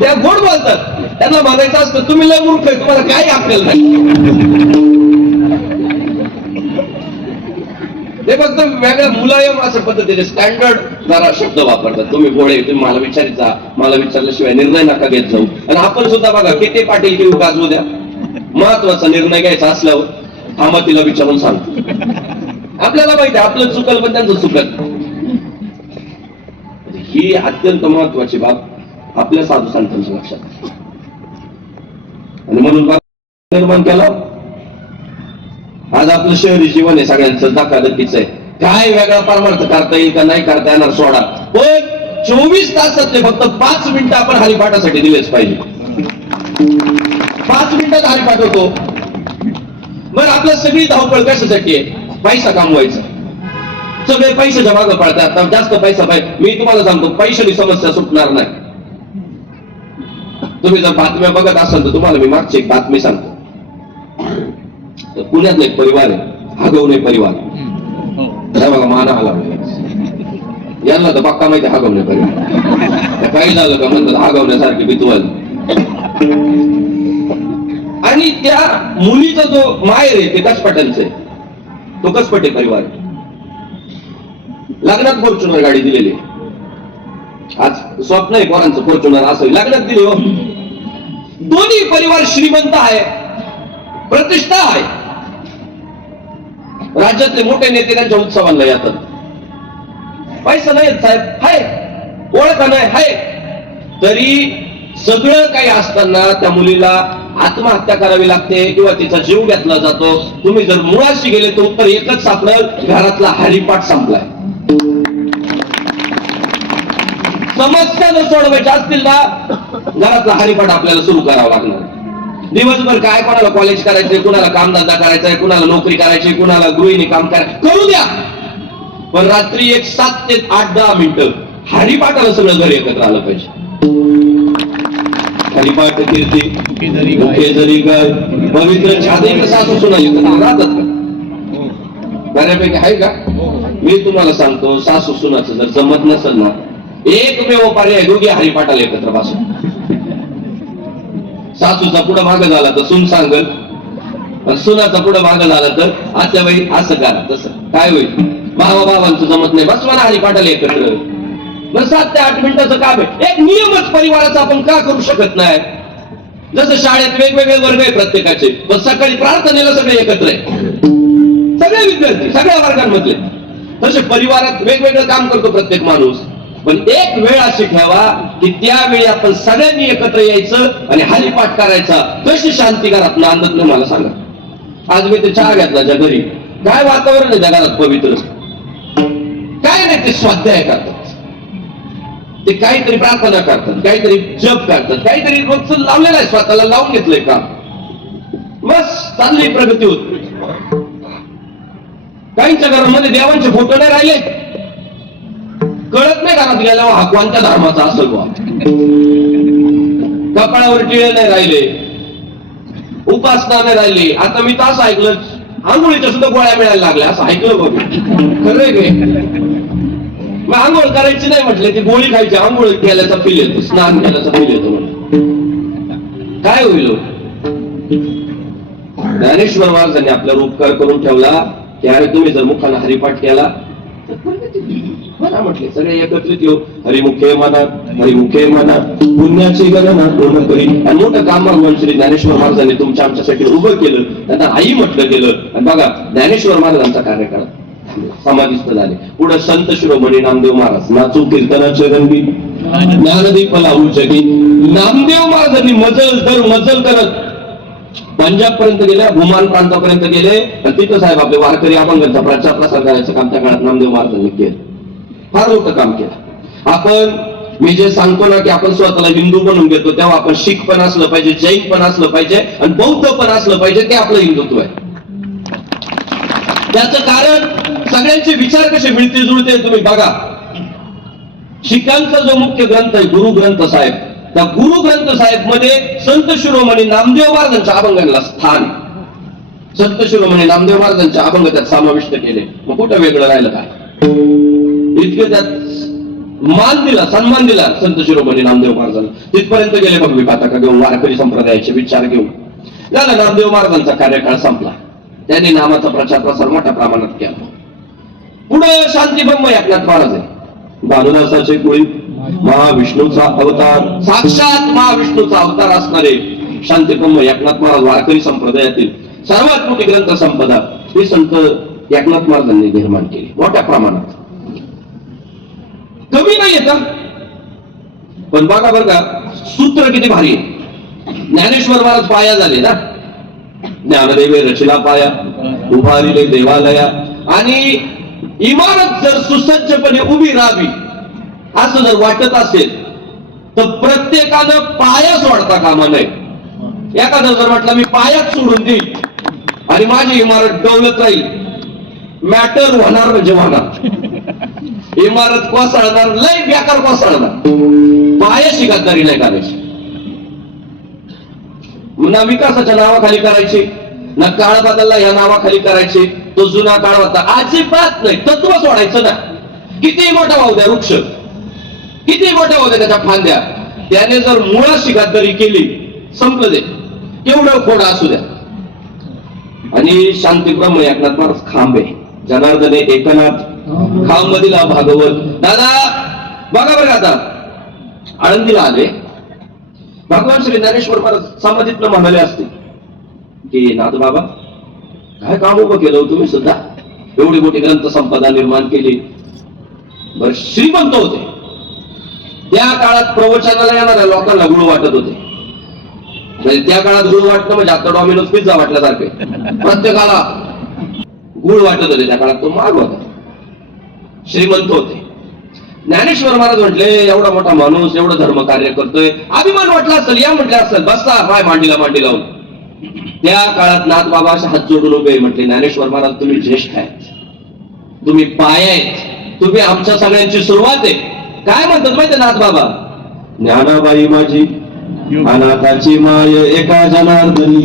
त्या गोड बोलतात, त्यांना म्हणायचं असतं तुम्ही लय मूर्ख आहे, तुम्हाला काही अक्कल नाही. ते फक्त वेगळ्या मुलायम अशा पद्धतीने स्टँडर्ड जरा शब्द वापरतात. तुम्ही भोळे, तुम्ही मला विचारित जा, मला विचारल्याशिवाय निर्णय नका घेत जाऊ. आणि आपण सुद्धा बघा किती पाटील की गाजवू द्या, महत्वाचा निर्णय घ्यायचा असल्यावर थांबा तिला विचारून सांगतो. आपल्याला माहिती आहे आपलं चुकल पण त्यांचं चुकत. ही अत्यंत महत्वाची बाब आपल्या साधू संतांच्या लक्षात. आणि म्हणून निर्माण केला. आज आपलं शहरी जीवन आहे सगळ्यांचं धकाधकीचं आहे. काय वेगळा परमार्थ करता येईल का नाही करता येणार सोडा, पण 24 तासातले फक्त 5 मिनिटं आपण हरिपाठासाठी दिलेच पाहिजे. 5 मिनिटात हरिपाठ होतो. बरं आपलं सगळी धावपळ कशासाठी आहे? पैसा कमवायचा. सगळे पैशाच्या मागं पडतात, जास्त पैसा पाहिजे. मी तुम्हाला सांगतो पैशाची समस्या सुटणार नाही. तुम्ही जर बातम्या बघत असाल तर तुम्हाला मी मागची एक बातमी सांगतो. पुण्यातला एक परिवार आहे, हगवणे परिवार. नाही बघा माना आला यांना तर पक्का माहिती हागवणे पाहिजे काही झालं का म्हणतात हागवण्यासारखी बितवल. आणि त्या मुलीचा जो माहेर आहे ते कसपटांचं आहे, तो कसपटे परिवार. लग्नात फॉर्च्युनर गाडी दिलेली, आज स्वप्न आहे पोरांचं फॉर्च्युनर असं लग्नात दिले हो. दोन्ही परिवार श्रीमंत आहे, प्रतिष्ठा आहे. राज्यातले मोठे नेते त्यांच्या उत्सवांना येतात. पैसा नाही साहेब, हाय ओळख नाही हाय, तरी सगळं काही असताना त्या मुलीला आत्महत्या करावी लागते किंवा तिचा जीव घेतला जातो. तुम्ही जर मुळाशी गेले तर उत्तर एकच सापडेल, घरातला हरिपाठ संपलाय. समस्या जर सोडवायच्या असतील ना, घरातला हरिपाठ आपल्याला सुरू करावा लागणार. दिवसभर काय कोणाला कॉलेज करायचंय, कुणाला कामधंदा करायचाय, कुणाला नोकरी करायची, कुणाला गृहिणी काम करायचं, करू द्या. पण रात्री एक 7 ते 8-10 मिनिटं हरिपाठाला सगळं घर एकत्र आलं पाहिजे. हरिपाठ कीर्ती मुखे जरी काय पवित्र छादे सासू सुना एकत्र राहतात का? बऱ्यापैकी आहे का? मी तुम्हाला सांगतो, सासू सुनाचं जर जमत नसेल ना, एकमेव पर्याय दोघे हरिपाठाला एकत्र बसा. सासूचा पुढं मागं झाला तर सून सांगल, सुनाचा पुढं मागं झाला तर आत्याबाई असं करा तसं. काय होईल? भावा भावांचं जमत नाही, बस मला हरिपाठाला एकत्र. मग 7 ते 8 मिनिटाचं काम आहे. एक नियमच परिवाराचा आपण का करू शकत नाही? जसं शाळेत वेगवेगळे वर्ग आहे प्रत्येकाचे, पण सकाळी प्रार्थनेला सगळे एकत्र आहे, सगळे विद्यार्थी सगळ्या वर्गांमधले. तसे परिवारात वेगवेगळं काम करतो प्रत्येक माणूस, पण एक वेळ अशी ठेवा की त्यावेळी आपण सगळ्यांनी एकत्र यायचं आणि हरिपाठ करायचा. कशी शांती घरात नांदत नाही मला सांगा. आज मी ते चहा घेतला ज्या घरी, काय वातावरण आहे त्या घरात पवित्र, काय नाही ते स्वाध्याय करतात, ते काहीतरी प्रार्थना करतात, काहीतरी जप करतात, काहीतरी रोजच लावलेलं आहे, स्वतःला लावून घेतलंय का, बस चालली प्रगती होत. काहींच्या घरामध्ये देवांचे फोटो नाही राहिले, कळत नाही घरात गेल्यावर हा कोणत्या धर्माचा असेल बा. कपाळावर टिळे नाही राहिले, उपासना नाही राहिली. आता मी तर असं ऐकलं, आंघोळीच्या सुद्धा गोळ्या मिळायला लागल्या, असं ऐकलं बघ. खरंय गे, मग आंघोळ करायची नाही म्हटलं, ती गोळी खायची, आंघोळ केल्याचा फील येतो, स्नान केल्याचा फील येतो. काय होईल? ज्ञानेश्वर महाराजांनी आपल्यावर उपकार करून ठेवला की अरे तुम्ही जर मुखाला हरिपाठ केला म्हटले सगळे एकत्रित येऊ. हरिमुखे म्हणा, हरिमुखे म्हणा, पुण्याची गणना पूर्ण करी. आणि मोठं काम भगवान श्री ज्ञानेश्वर महाराजांनी तुमच्या आमच्यासाठी उभं केलं, त्यांना आई म्हटलं गेलं. आणि बघा ज्ञानेश्वर महाराजांचा कार्यकाळ समाधिस्थ झाले. पुढे संत शिरोमणी नामदेव महाराज नाचू कीर्तनाचे रंगी, ज्ञानदीप लावू जगी. नामदेव महाराजांनी मजल दर मजल करत पंजाब पर्यंत गेले, भूमान प्रांतापर्यंत गेले. आणि तिथं साहेब आपले वारकरी अभंगांचा प्रचार प्रसार करायचं काम त्या काळात नामदेव महाराजांनी केलं. फार मोठं काम केलं. आपण मी जे सांगतो ना की आपण स्वतःला हिंदू बनवून घेतो, तेव्हा आपण शीख पण असलं पाहिजे, जैन पण असलं पाहिजे आणि बौद्ध पण असलं पाहिजे. ते आपलं हिंदुत्व आहे. त्याचं कारण सगळ्यांचे विचार कसे मिळते जुळते तुम्ही बघा. शिखांचा जो मुख्य ग्रंथ आहे गुरु ग्रंथ साहेब, त्या गुरु ग्रंथ साहेब मध्ये संत शिरोमणी नामदेव महाराजांच्या अभंगाला स्थान. संत शिरोमणी नामदेव महाराजांच्या अभंग त्यात समाविष्ट केले. मग कुठं वेगळं राहिलं काय? इतके त्यात मान दिला, सन्मान दिला संत शिरोमणी नामदेव महाराजांना. तिथपर्यंत गेले मग विपातका घेऊन, वारकरी संप्रदायाचे विचार घेऊन. झाला नामदेव महाराजांचा कार्यकाळ संपला. त्यांनी नामाचा प्रचार प्रसार मोठ्या प्रमाणात केला. पुढे शांतीब्रह्म एकनाथ महाराज आहे, भानुदासाचे कुळी, महाविष्णूचा अवतार, साक्षात महाविष्णूचा अवतार असणारे शांतीब्रह्म एकनाथ महाराज वारकरी संप्रदायातील सर्वात मोठी ग्रंथ संपदा ही संत एकनाथ महाराजांनी निर्माण केली मोठ्या प्रमाणात. कमी नाही येत पण बघा बरं का, सूत्र किती भारी आहे. ज्ञानेश्वर महाराज पाया झाले ना, ज्ञानदेवे रचिला पाया, उभारिले देवालया. आणि इमारत जर सुसज्जपणे उभी राहावी असं जर वाटत असेल तर प्रत्येकानं पाया सोडता कामा नये. एखादं जर म्हटलं मी पायाच सोडून देईल आणि माझी इमारत डवलत राहील, मॅटर होणार म्हणजे होणार. इमारत कोसळणार, लय बेकार कोसळणार. पायाशी गद्दारी नाही करायची, ना विकासाच्या नावाखाली करायची ना काळ बदलला या नावाखाली करायचे, तो जुना काळ होता. अजिबात नाही. तत्व सोडायचं ना. किती मोठा होऊ द्या वृक्ष, किती मोठा होऊ द्या त्याच्या फांद्या, त्याने जर मुळाशी गद्दारी केली, संपलं दे. केवढं खोडा असू द्या. आणि शांतीब्रह्म एकनाथ महाराज खांब आहे, जनार्दने एकनाथ खांब मधील भागवत. दादा बघा बरं, आता आळंदीला आले, भगवान श्री ज्ञानेश्वर महाराज समाधीतनं म्हणाले असते की नाथ बाबा काय काम उभं केलं तुम्ही सुद्धा, एवढी मोठी ग्रंथ संपदा निर्माण केली. बर, श्रीमंत होते. त्या काळात प्रवचनाला येणाऱ्या लोकांना गुळ वाटत होते. म्हणजे त्या काळात गुळ वाटणं म्हणजे आता डॉमिनोज पिझ्झा वाटल्यासारखे प्रत्येकाला गुळ वाटत होते. त्या काळात तो महाग होता, श्रीमंत होते. ज्ञानेश्वर महाराज म्हटले एवढा मोठा माणूस एवढं धर्म कार्य करतोय, अभिमान वाटला असेल, या म्हटले असेल, बसता पाय मांडीला मांडी लावून. त्या काळात नाथ बाबा असे हात जोडून उभे म्हटले, ज्ञानेश्वर महाराज तुम्ही ज्येष्ठ आहेत, तुम्ही पाय आहेत, तुम्ही आमच्या सगळ्यांची सुरुवात आहे. काय म्हणतात माहिती नाथ बाबा, ज्ञानाबाई माझी अनाथाची माय एका जनार्दनी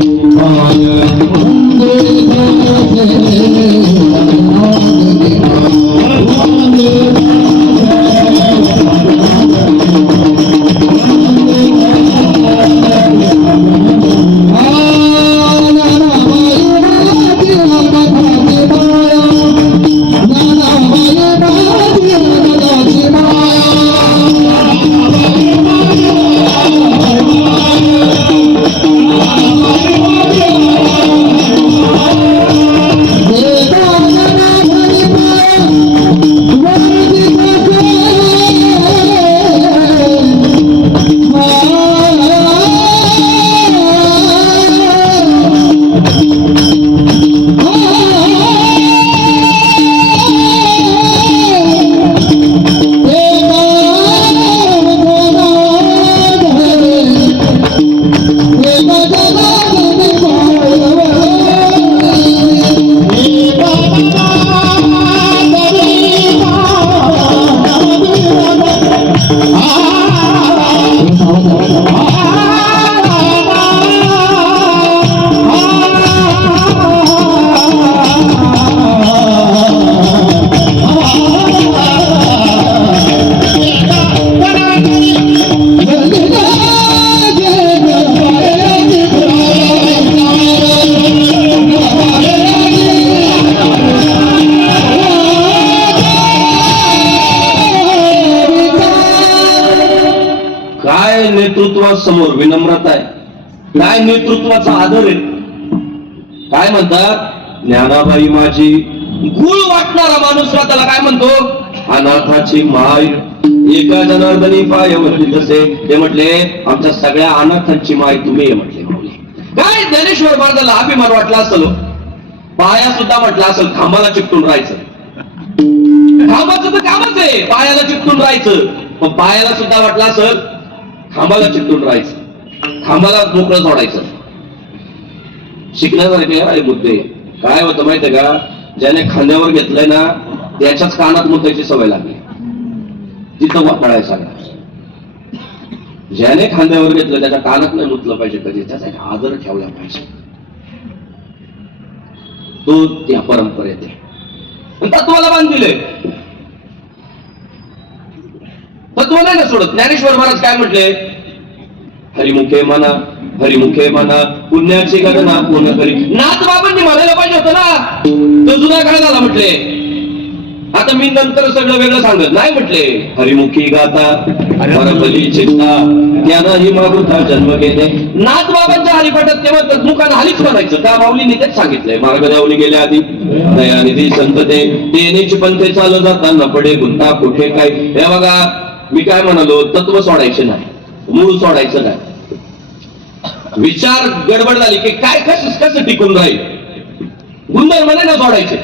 समोर विनम्रता आहे, काय नेतृत्वाचा आदर आहे. काय म्हणतात, ज्ञानाबाई माझी गुळ वाटणारा माणूस स्वतःला काय म्हणतो, अनाथाची माय एका जनार्दनी पायवरती. तसे ते म्हटले आमच्या सगळ्या अनाथांची माय तुम्ही म्हटले. काय ज्ञानेश्वर महाराजांना अभिमान वाटला असेल, पाया सुद्धा म्हटला असेल, खांबाला चिकटून राहायचं. खांबाचं तर कामच आहे पायाला चिकटून राहायचं, पण पायाला सुद्धा वाटला असेल खांबाला चिकटून राहायचं, खांबाला मोकळं सोडायचं. शिकण्यासारखे मुद्दे काय होतं माहितीये का, ज्याने खांद्यावर घेतलंय ना त्याच्याच कानात मुद्द्याची सवय लागली, तिथं वापरायला सगळं. ज्याने खांद्यावर घेतलं त्याच्या कानात नाही मुतलं पाहिजे कधी, त्याचा एक आदर ठेवला पाहिजे. तो त्या परंपरेत आहे. तत्वाला बांधले, तत्व नाही ना सोडत. ज्ञानेश्वर महाराज काय म्हटले, हरिमुखे म्हणा हरिमुखे म्हणा पुण्याची गणना पुण्य करी. नाथ बाबांनी म्हणायला पाहिजे होतं ना, तो जुना काळ झाला म्हटले. आता मी नंतर सगळं वेगळं सांगत नाही म्हटले, हरिमुखी गाता परबली चित्ता ज्ञानही मागुता जन्म घेणे. नाथ बाबांच्या हरिपाठात तेव्हा मुखानं हलीच म्हणायचं, त्या माऊलीने तेच सांगितलंय. मार्ग द्यावली गेल्या आधी दयानिधी संत तेनेची पंथे चालू जाताना पडे गुंता कुठे काय. हे बघा मी काय म्हणालो, तत्व सोडायचे नाही, मूळ सोडायचं नाही. विचार गडबड झाली की काय कसं टिकून राहील, गुंधर्म नाही ना सोडायचे.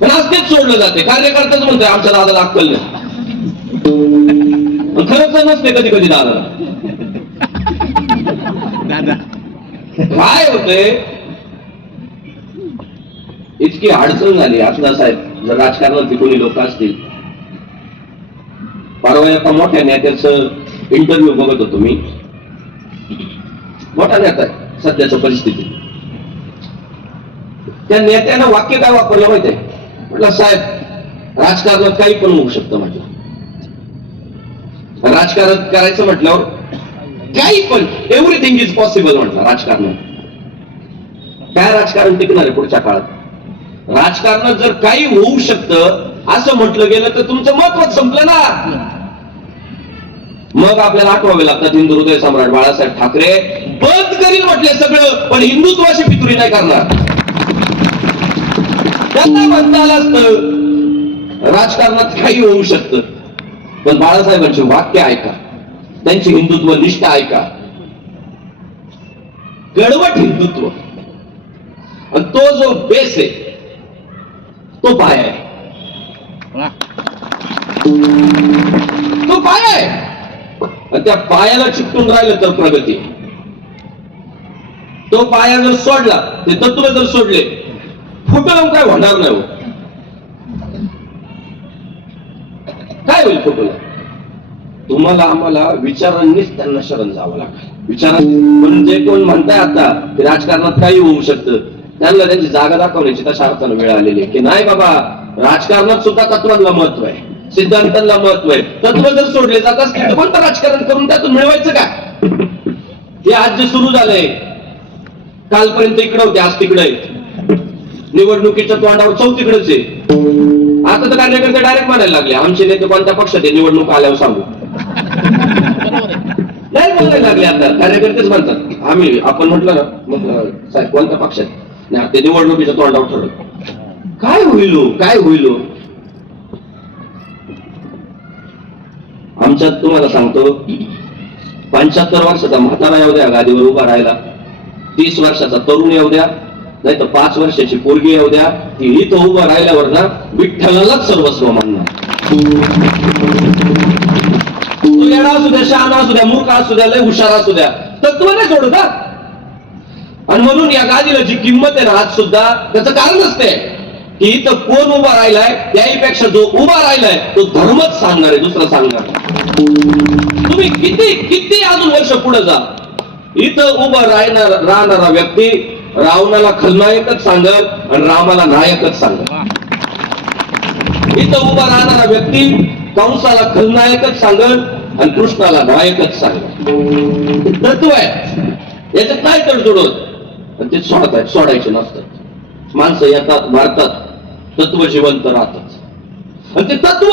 पण आज तेच सोडलं जाते. कार्यकर्ताच म्हणतोय आमच्या दादाला अक्कल नाही, खरंच नसते कधी कधी दादा. काय होतंय, इतकी अडचण झाली. आपला साहेब जर राजकारणात कोणी लोक असतील, परवा एका मोठ्या नेत्याचं इंटरव्ह्यू बघत होतो मी. मोठा नेता आहे सध्याच्या परिस्थितीत. त्या नेत्यानं वाक्य काय वापरलं माहितीये? म्हटलं साहेब राजकारणात काही पण होऊ शकतं. म्हटलं राजकारण करायचं म्हटल्यावर काही पण एव्हरीथिंग इज पॉसिबल म्हटलं राजकारणात. काय राजकारण टिकणार आहे पुढच्या काळात? राजकारणात जर काही होऊ शकतं असं म्हटलं गेलं तर तुमचं महत्वच संपलं ना. मग आपल्याला आठवावे लागतात हिंदू हृदय सम्राट बाळासाहेब ठाकरे बंद करील म्हटले सगळं, पण हिंदुत्वाची फितुरी नाही करणार. त्यांना म्हणता आलं असतं राजकारणात काही होऊ शकतं, पण बाळासाहेबांची वाक्य ऐका, त्यांची हिंदुत्व निष्ठा ऐका. गडवट हिंदुत्व, आणि तो जो बेस आहे तो पाया आहे. तो पाया आहे, आणि त्या पायाला चिकटून राहिलं तर प्रगती. तो पाया जर सोडला, ते तत्व जर सोडले, फुटलं काय होणार नाही. हो काय होईल फुटलं? तुम्हाला आम्हाला विचारांनीच त्यांना शरण जावं लागेल. विचारांनी म्हणून जे कोण म्हणताय आता की राजकारणात काही होऊ शकतं, त्यांना त्यांची जागा दाखवण्याची तशा अर्थानं वेळ आलेली आहे की नाही बाबा, राजकारणात सुद्धा तत्वांना महत्व आहे, सिद्धांतांना महत्व आहे. तत्व जर सोडले जात असतील तर कोणतं राजकारण करून त्यातून मिळवायचं काय? हे आज जे सुरू झालंय, कालपर्यंत इकडे होते आज तिकडे, निवडणुकीच्या तोंडावर चौथीकडेच आहे. आता तर कार्यकर्ते डायरेक्ट म्हणायला लागले आमचे नेते कोणत्या पक्षात आहे, निवडणूक आल्यावर सांगू. नाही बोलायला लागले आता कार्यकर्तेच म्हणतात आम्ही. आपण म्हटलं ना मग साहेब कोणत्या पक्षात नाही, ते निवडणुकीच्या तोंडावर ठरवलं. काय होईल काय होईल? आमच्यात तुम्हाला सांगतो 75 वर्षाचा म्हातारा येऊ द्या गादीवर उभा राहायला, 30 वर्षाचा तरुण येऊ द्या, नाही तर 5 वर्षाची पोरगी येऊ द्या, ती इथं उभं राहिल्यावर ना विठ्ठलालाच सर्वस्व मानणार. तो येडा असू द्या, शहाणा असू द्या, मूर्ख असू द्या, लय हुशार असू द्या, तत्व नाही सोडत. आणि म्हणून या गादीला जी किंमत आहे ना आज सुद्धा, त्याचं कारण असते की इथं कोण उभा राहिलाय, त्याहीपेक्षा जो उभा राहिलाय तो धर्मच सांगणार आहे, दुसरं सांगणार. तुम्ही किती किती अजून वर्ष पुढे जा, इथं उभं राहणारा व्यक्ती रावणाला खलनायकच सांगल आणि रामाला नायकच सांगल. इथं उभा राहणारा व्यक्ती कंसाला खलनायकच सांगल आणि कृष्णाला नायकच सांगल. तत्व आहे, याच्यात काय तडजोड होत, ते सोडायचे नसतात. माणसं येतात मारतात, तत्व जिवंत राहतात. आणि ते तत्व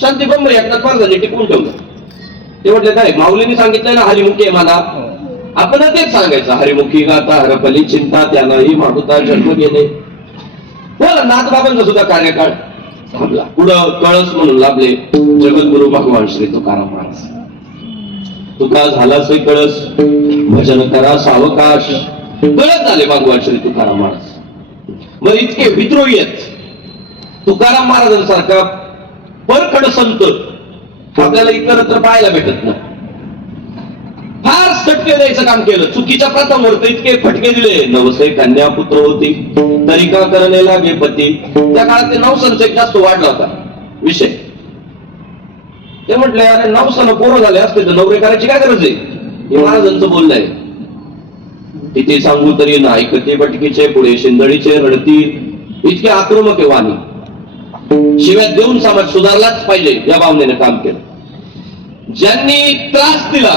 शांती ब्रह्म एकनाथ महाराजांनी टिकवून ठेवलं. ते म्हटले काय माऊलींनी सांगितलंय ना हरिमुखी म्हणा, आपण तेच सांगायचं. हरिमुखी गाता हरपली चिंता, त्यालाही मागुता जन्म गेले. बोला नाथबाबांचा सुद्धा कार्यकाळ थांबला. पुढं कळस म्हणून लाभले जगद्गुरु भगवान श्री तुकाराम महाराज. तुका झालाच कळस, भजन करा सावकाश, कळत झाले भगवान श्री तुकाराम महाराज. मग इतके विद्रोही आहेत तुकाराम महाराजांसारखा परखड संत आपल्याला इतरत्र पाहायला भेटत नाही. फार सटके द्यायचं काम केलं, चुकीच्या प्रथांवर इतके फटके दिले. नवसे कन्या पुत्र होती, तरी का करणे लागे पती. त्या काळात ते नवसांचा एक जास्त वाढला होता विषय. ते म्हटले अरे नवसानं पोरं झाले असते तर नवरे करायची काय गरज आहे. हे महाराजांचं बोलणं आहे. तिथे सांगू तरी ना ऐकते बटकीचे पुढे शिंदळीचे रडती. इतके आक्रमक आहे वाणी. शिव्या देऊन समाज सुधारलाच पाहिजे या भावनेने काम केलं. ज्यांनी त्रास दिला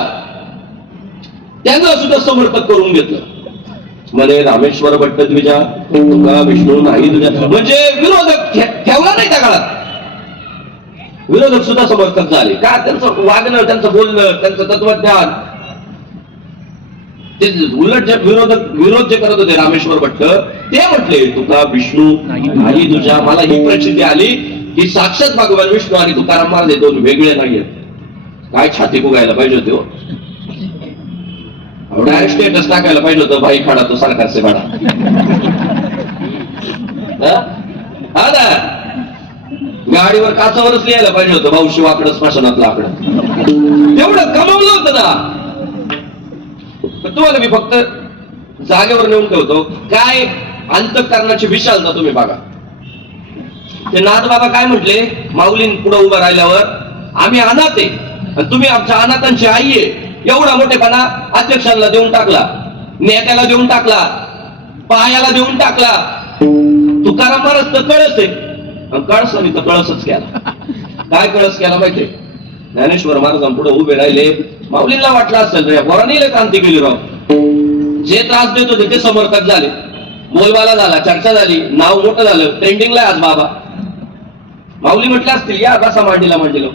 त्यांना सुद्धा समर्पक करून घेतलं. म्हणे रामेश्वर भट्टद्विजा तुका विष्णू नाही तुझ्या. म्हणजे विरोधक ठेवला नाही त्या काळात. विरोधक सुद्धा समर्थक झाले का? त्यांचं वागणं, त्यांचं बोलणं, त्यांचं तत्वज्ञान. ते उलट जे विरोध जे करत होते रामेश्वर भट्ट, ते म्हटले तुका विष्णू नाही तुझ्या. मला ही प्रसिद्धी आली की साक्षात भगवान विष्णू आणि तुकाराम महाराज दोन वेगळे नाहीयेत. काय छाती फुगायला पाहिजे होते हो. डायरेक्ट स्टेटस टाकायला पाहिजे होतं भाई खाडा तो सरकारचे भाडा. हा ना, गाडीवर काचावरच लिहायला पाहिजे होतं भाऊ शिवाकडं स्मशानातलं आकडं. तेवढं कमवलं होतं ना. तुम्हाला मी फक्त जागेवर नेऊन ठेवतो. काय अंतःकरणाची विशालता तुम्ही बघा. ते नाथबाबा काय म्हटले माऊलीं पुढे उभं राहिल्यावर, आम्ही अनाथ आहे आणि तुम्ही आमच्या अनाथांची आई आहे. एवढा मोठेपणा अध्यक्षांना देऊन टाकला, नेत्याला देऊन टाकला. पायाला देऊन टाकला. तुकाराम महाराज तर कळस आहे, कळसाने तर कळसच केला. काय कळस केला माहितीये? ज्ञानेश्वर महाराजांपुढे उभे राहिले. माऊलींना वाटलं असेल रे पोरांनी क्रांती केली राव. जे त्रास देत होते ते समर्थक झाले, बोलबाला झाला, चर्चा झाली, नाव मोठं झालं, ट्रेंडिंगला आज बाबा. माऊली म्हटलं असतील या कसा मांडीला मांडीला.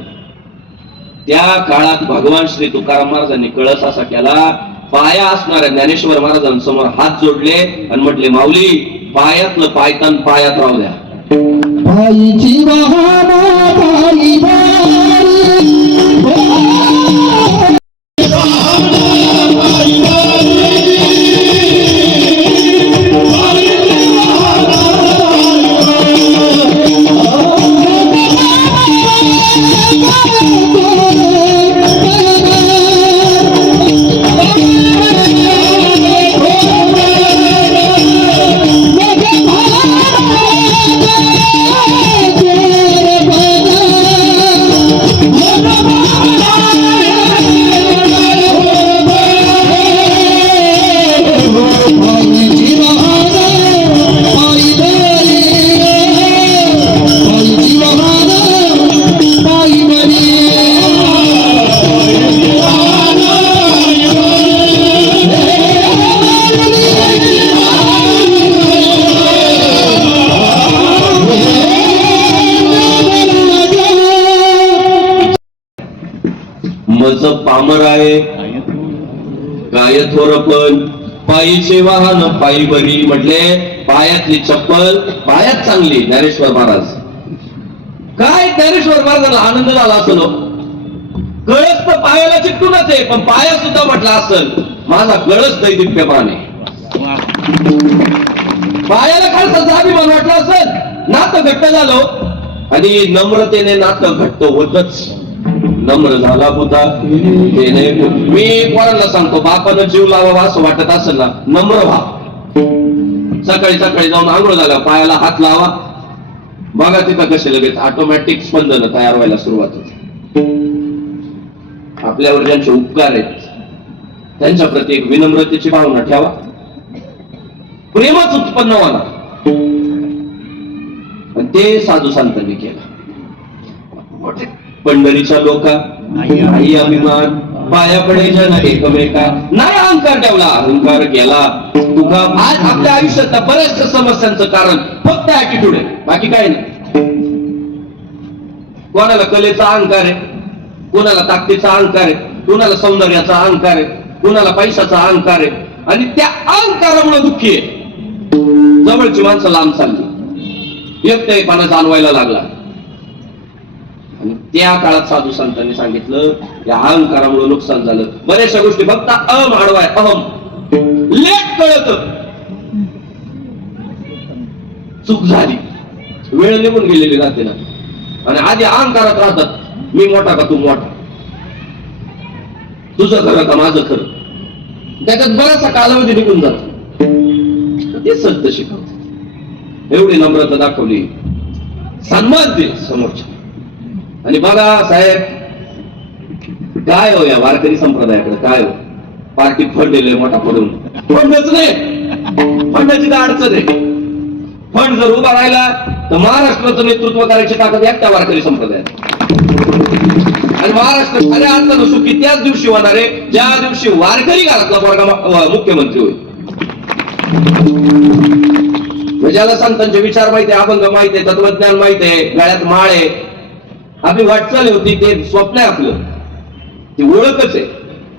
त्या काळात भगवान श्री तुकाराम महाराजांनी कळस असा केला, पाया असणाऱ्या ज्ञानेश्वर महाराजांसमोर हात जोडले आणि म्हटले माऊली पायातलं पायतान पायात राहू द्या. पायीची वाहना पायी वारी, मज पामर आहे काय थोरपण, पायीचे वाहन पायी बरी. म्हटले पायातली चप्पल पायात चांगली. ज्ञानेश्वर महाराज काय, ज्ञानेश्वर महाराजांना आनंद झाला असेल. कळस तर पायाला चिकटूनच आहे, पण पाया सुद्धा म्हटला असेल माझा कळस दैदिप्यमान आहे. पायाला खालचा अभिमान वाटला असेल, नातं घट्ट झालं. आणि नम्रतेने नातं घट्ट होतच. नम्र झाला होता हे नाही. मी पोरांना सांगतो बापानं जीव लावावा असं वाटत असेल ना, नम्र व्हा. सकाळी सकाळी जाऊन आंघोळ झाला पायाला हात लावा, बघा तिथं कसे लगेच ऑटोमॅटिक स्पंदन तयार व्हायला सुरुवात होते. आपल्यावर ज्यांचे उपकार आहेत त्यांच्या प्रती एक विनम्रतेची भावना ठेवा, प्रेमच उत्पन्न होणार. ते साधू संतांनी केलं. पंढरीच्या लोका आई अभिमान, पाया पडे जन एकमेका. नाही अहंकार ठेवला, अहंकार केला. तुका आज आपल्या आयुष्यात बऱ्याचशा समस्यांचं कारण फक्त ऍटिट्यूड आहे, बाकी काय नाही. कोणाला कलेचा अहंकार आहे, कोणाला ताकदीचा अहंकार आहे, कोणाला सौंदर्याचा अहंकार आहे, कोणाला पैशाचा अहंकार आहे. आणि त्या अहंकारामुळे दुःखी आहे. जवळची माणसं लांब चालली, एकटेपणा जाणवायला लागला. आणि त्या काळात साधू संतांनी सांगितलं या अहंकारामुळे नुकसान झालं. बऱ्याचशा गोष्टी फक्त अहम आडवाय, अहम लेट कळत, चूक झाली, वेळ निघून गेलेली राहते ना. आणि आधी अहंकारात राहतात, मी मोठा का तू मोठा, तुझं खरं का माझं खरं. त्याच्यात बराचसा कालावधी निघून जातो. ते सत्य शिकवत, एवढी नम्रता दाखवली, सन्मान दिल समोरच्या. आणि बघा साहेब काय हो या वारकरी संप्रदायाकडे काय हो, पार्टी फंड दिले मोठा पडून. फंडच नाही, फंडाची तर अडचण आहे. फंड जर उभा राहिला तर महाराष्ट्राचं नेतृत्व करायची ताकद एकट्या वारकरी संप्रदायात. आणि महाराष्ट्र खऱ्या अर्थानं सुखी त्याच दिवशी होणार आहे ज्या दिवशी वारकरी घरातला पोरगा मुख्यमंत्री होईल. ज्याला संतांचे विचार माहिती आहे, अभंग माहिती आहे, तत्वज्ञान माहिती आहे, गळ्यात माळ आहे, आपली वाटचाल होती, ते स्वप्न आहे आपलं, ती ओळखच आहे.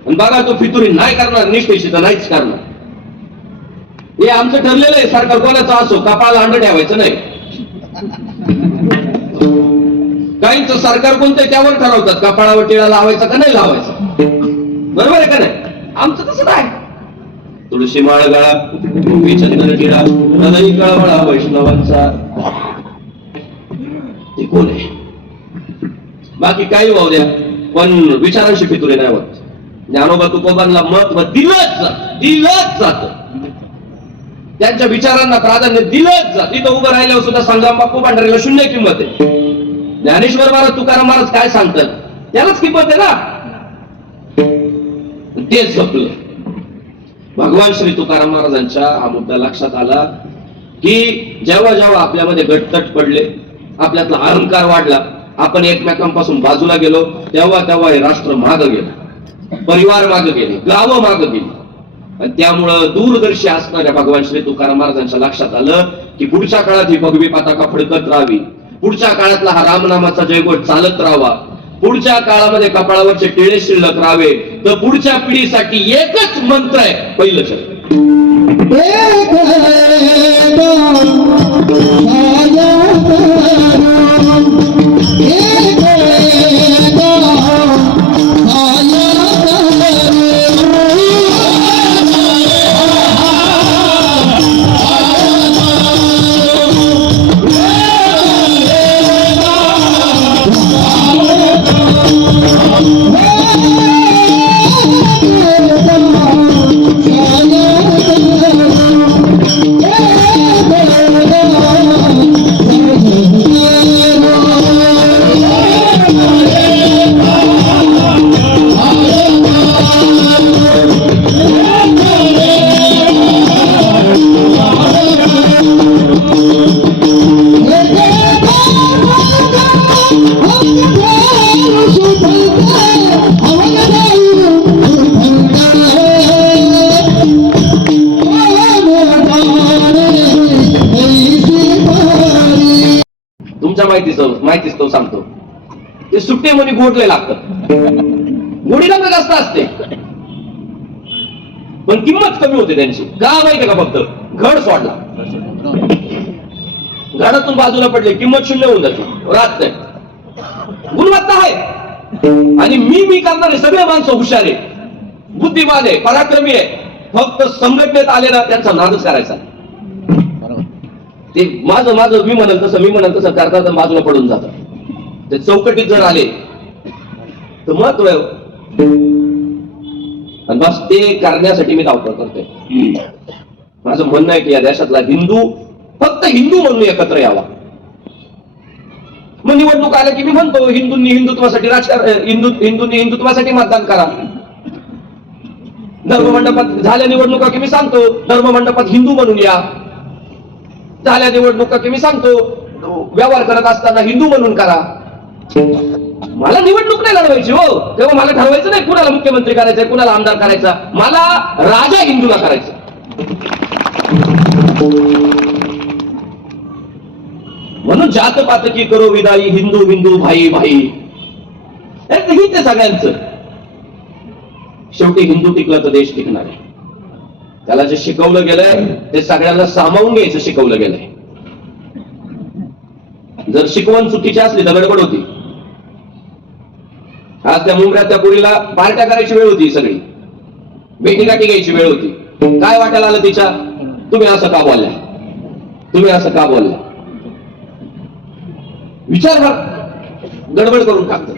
आणि बघा तो फितुरी नाही करणार, निष्ठेशी तर नाहीच करणार. हे आमचं ठरलेलं आहे. सरकार कोणाचं असो कपाळाला अंड ठेवायचं नाही. काहींचं सरकार कोणतं त्यावर ठरवतात कपाळावर टिळा लावायचा का नाही लावायचा. बरोबर आहे का नाही? आमचं तसं नाही. तुळशी माळ गळा, चंदन टिळा, हृदय कळवळा वैष्णवांचा. ते कोण आहे? बाकी काही वाहू द्या, पण विचारांशी फितुरे नाही होत. ज्ञानोबा तुकोबांना महत्व दिलंच जात, त्यांच्या विचारांना प्राधान्य दिलंच जात. तिथं उभं राहिल्यावर सुद्धा संग्राम बापू भांडारीला शून्य किंमत आहे. ज्ञानेश्वर महाराज तुकाराम महाराज काय सांगतात त्यालाच किंमत आहे ना. तेच जपलं. भगवान श्री तुकाराम महाराजांच्या हा मुद्दा लक्षात आला की जेव्हा जेव्हा आपल्यामध्ये गटतट पडले, आपल्यातला अहंकार वाढला, आपण एकमेकांपासून बाजूला गेलो, तेव्हा तेव्हा हे राष्ट्र मागं गेलं, परिवार मागं गेले, गावं मागं गेली. आणि त्यामुळं दूरदर्शी असणाऱ्या भगवान श्री तुकाराम महाराजांच्या लक्षात आलं की पुढच्या काळात ही भगवी पताका फडकत राहावी, पुढच्या काळातला हा रामनामाचा जयघोष चालत राहावा, पुढच्या काळामध्ये कपाळावरचे टिळे शिल्लक राहावे, तर पुढच्या पिढीसाठी एकच मंत्र आहे, पहिलं चरण. तुमच्या माहितीच तो सांगतो, ते सुट्टे म्हणे गोडले लागतात, गोडीला तर जास्त असते पण किंमत कमी होते त्यांची. का माहिती का? फक्त घड सोडला, घडातून बाजूला पडले, किंमत शून्य होऊन जाते, राहत नाही. गुणवत्ता आहे आणि मी करणारे सगळे माणसं हुशार आहे, बुद्धिमान आहे, पराक्रमी आहे, फक्त संघटनेत आले ना त्यांचा नादच करायचा. ते माझं मी म्हणाल तसं करतात, बाजूला पडून जातात. ते चौकटीत जर आले तर महत्व आहे, आणि बस ते करण्यासाठी मी धावपळ करतोय. माझं म्हणणं आहे की या देशातला हिंदू फक्त हिंदू म्हणून एकत्र यावा. मग निवडणूक आल्या की मी म्हणतो हिंदूंनी हिंदुत्वासाठी हिंदूंनी हिंदुत्वासाठी मतदान करा. धर्ममंडपात झाल्या निवडणुका की मी सांगतो धर्ममंडपात हिंदू म्हणून या. झाल्या निवडणुका की मी सांगतो व्यवहार करत असताना हिंदू म्हणून करा. मला निवडणूक नाही लढवायची हो, तेव्हा मला ठरवायचं नाही कुणाला मुख्यमंत्री करायचंय, कुणाला आमदार करायचा, मला राजा हिंदूला करायचं. म्हणून जात पातकी करो विदाई, हिंदू हिंदू भाई भाई, हे ते सगळ्यांचं. शेवटी हिंदू टिकलं तर देश टिकणार आहे. त्याला जे शिकवलं गेलंय ते सगळ्यांना सामावून घ्यायचं शिकवलं गेलंय. जर शिकवण चुकीची असली तर गडबड होती. आज त्या मुंबऱ्यात त्या पुरीला पार्ट्या करायची वेळ होती, सगळी भेटीगाठी घ्यायची वेळ होती. काय वाटायला आलं तिच्या? तुम्ही असं का बोलल्या, तुम्ही असं का बोलल्या, विचारभर गडबड करून टाकतात.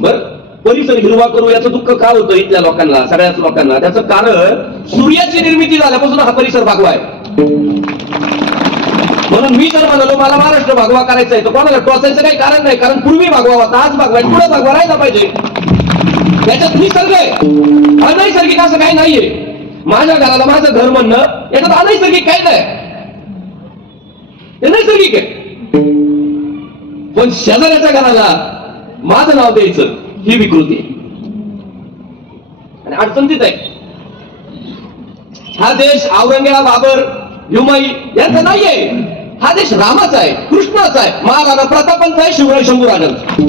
बर परिसर हिरवा करू याचं दुःख का होतं इथल्या लोकांना, सगळ्याच लोकांना? त्याचं कारण सूर्याची निर्मिती झाल्यापासून हा परिसर भागवा आहे. म्हणून मी जर म्हणालो मला महाराष्ट्र भागवा करायचा आहे तर कोणाला टोचायचं काही कारण नाही, कारण पूर्वी भागवा होता, आज भागवा, पुढे भागवा राहायला पाहिजे. याच्यात निसर्ग आहे, अनैसर्गिक असं काही नाहीये. माझ्या घराला माझं घर म्हणणं याच्यात अनैसर्गिक काही नाही, हे नैसर्गिक आहे. पण शेजाऱ्याच्या घराला माझं नाव द्यायचं ही विकृती आहे आणि अडचणीत आहे. हा देश औरंगजेब, बाबर, हुमायूं यांचा नाहीये. हा देश रामाचा आहे, कृष्णाचा आहे, महाराणा प्रतापांचा आहे, शिवराय शंभूराजांचा.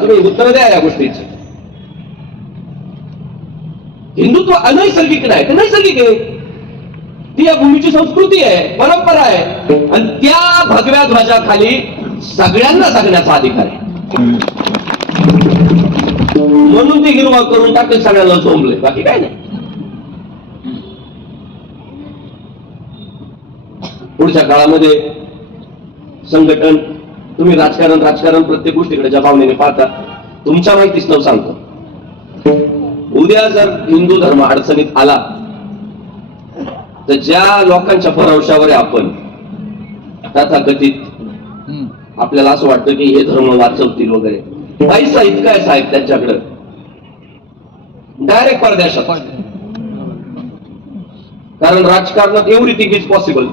तुम्ही उत्तर द्या या गोष्टीची. हिंदुत्व अनैसर्गिक नाही, ते नैसर्गिक आहे. ती या भूमीची संस्कृती आहे, परंपरा आहे, आणि त्या भगव्या ध्वजाखाली सगळ्यांना जगण्याचा अधिकार आहे. म्हणून ते हिरवा करून टाकले, सगळ्यांना झोंबले, बाकी काय नाही. पुढच्या काळामध्ये संघटन, तुम्ही राजकारण प्रत्येक गोष्टीकडे ज्या भावनेने पाहता, तुमच्या माहितीच न सांगतो. उद्या जर हिंदू धर्म अडचणीत आला तर ज्या लोकांच्या भरवशावर आपण तथाकथित आपल्याला असं वाटतं की हे धर्म वाचवतील वगैरे, पैसा इतका आहे साहेब त्यांच्याकडं, डायरेक्ट परदेशात. कारण राजकारणात एवढी तिकीच पॉसिबल,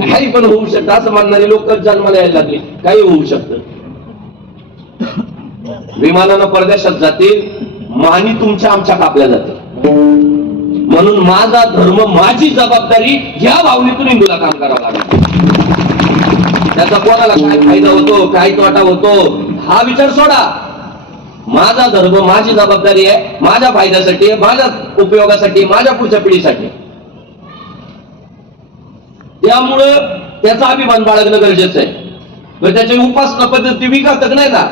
काही पण होऊ शकतं असं मानणारी लोक जन्माला यायला लागली. काही होऊ शकतं. विमानानं परदेशात जातील, मानी तुमच्या आमच्या कापल्या जाते. म्हणून माझा धर्म माझी जबाबदारी या भावनेतून हिंदूला काम करावं लागेल. त्याचा कोणाला काय फायदा होतो, काय तोटा होतो हा विचार सोडा. माझा धर्म माझी जबाबदारी आहे, माझ्या फायद्यासाठी, माझ्या उपयोगासाठी, माझ्या पुढच्या पिढीसाठी. त्यामुळं त्याचा अभिमान बाळगणं गरजेचं आहे. त्याची उपासना पद्धती विकतच नाही ना,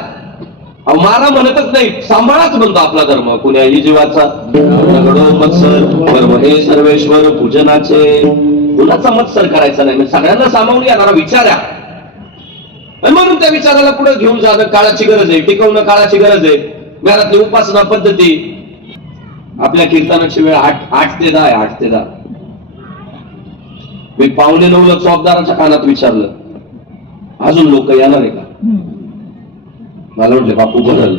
मारा म्हणतच नाही, सांभाळाच म्हणतो आपला धर्म. कुण्याही जीवाचा घडो मत्सर, कर्म हे सर्वेश्वर पूजनाचे. कुणाचा मत्सर करायचा नाही, सगळ्यांना सामावून येणारा विचार आहे. म्हणून त्या विचाराला पुढे घेऊन जाणं काळाची गरज आहे, टिकवणं काळाची गरज आहे. घरातली उपासना पद्धती. आपल्या कीर्तनाची वेळ 8 ते 10 आहे. 8 ते 10. मी 8:45 चौकदाराच्या कानात विचारलं, अजून लोक येणार आहे का? मला म्हटले बापू बदल.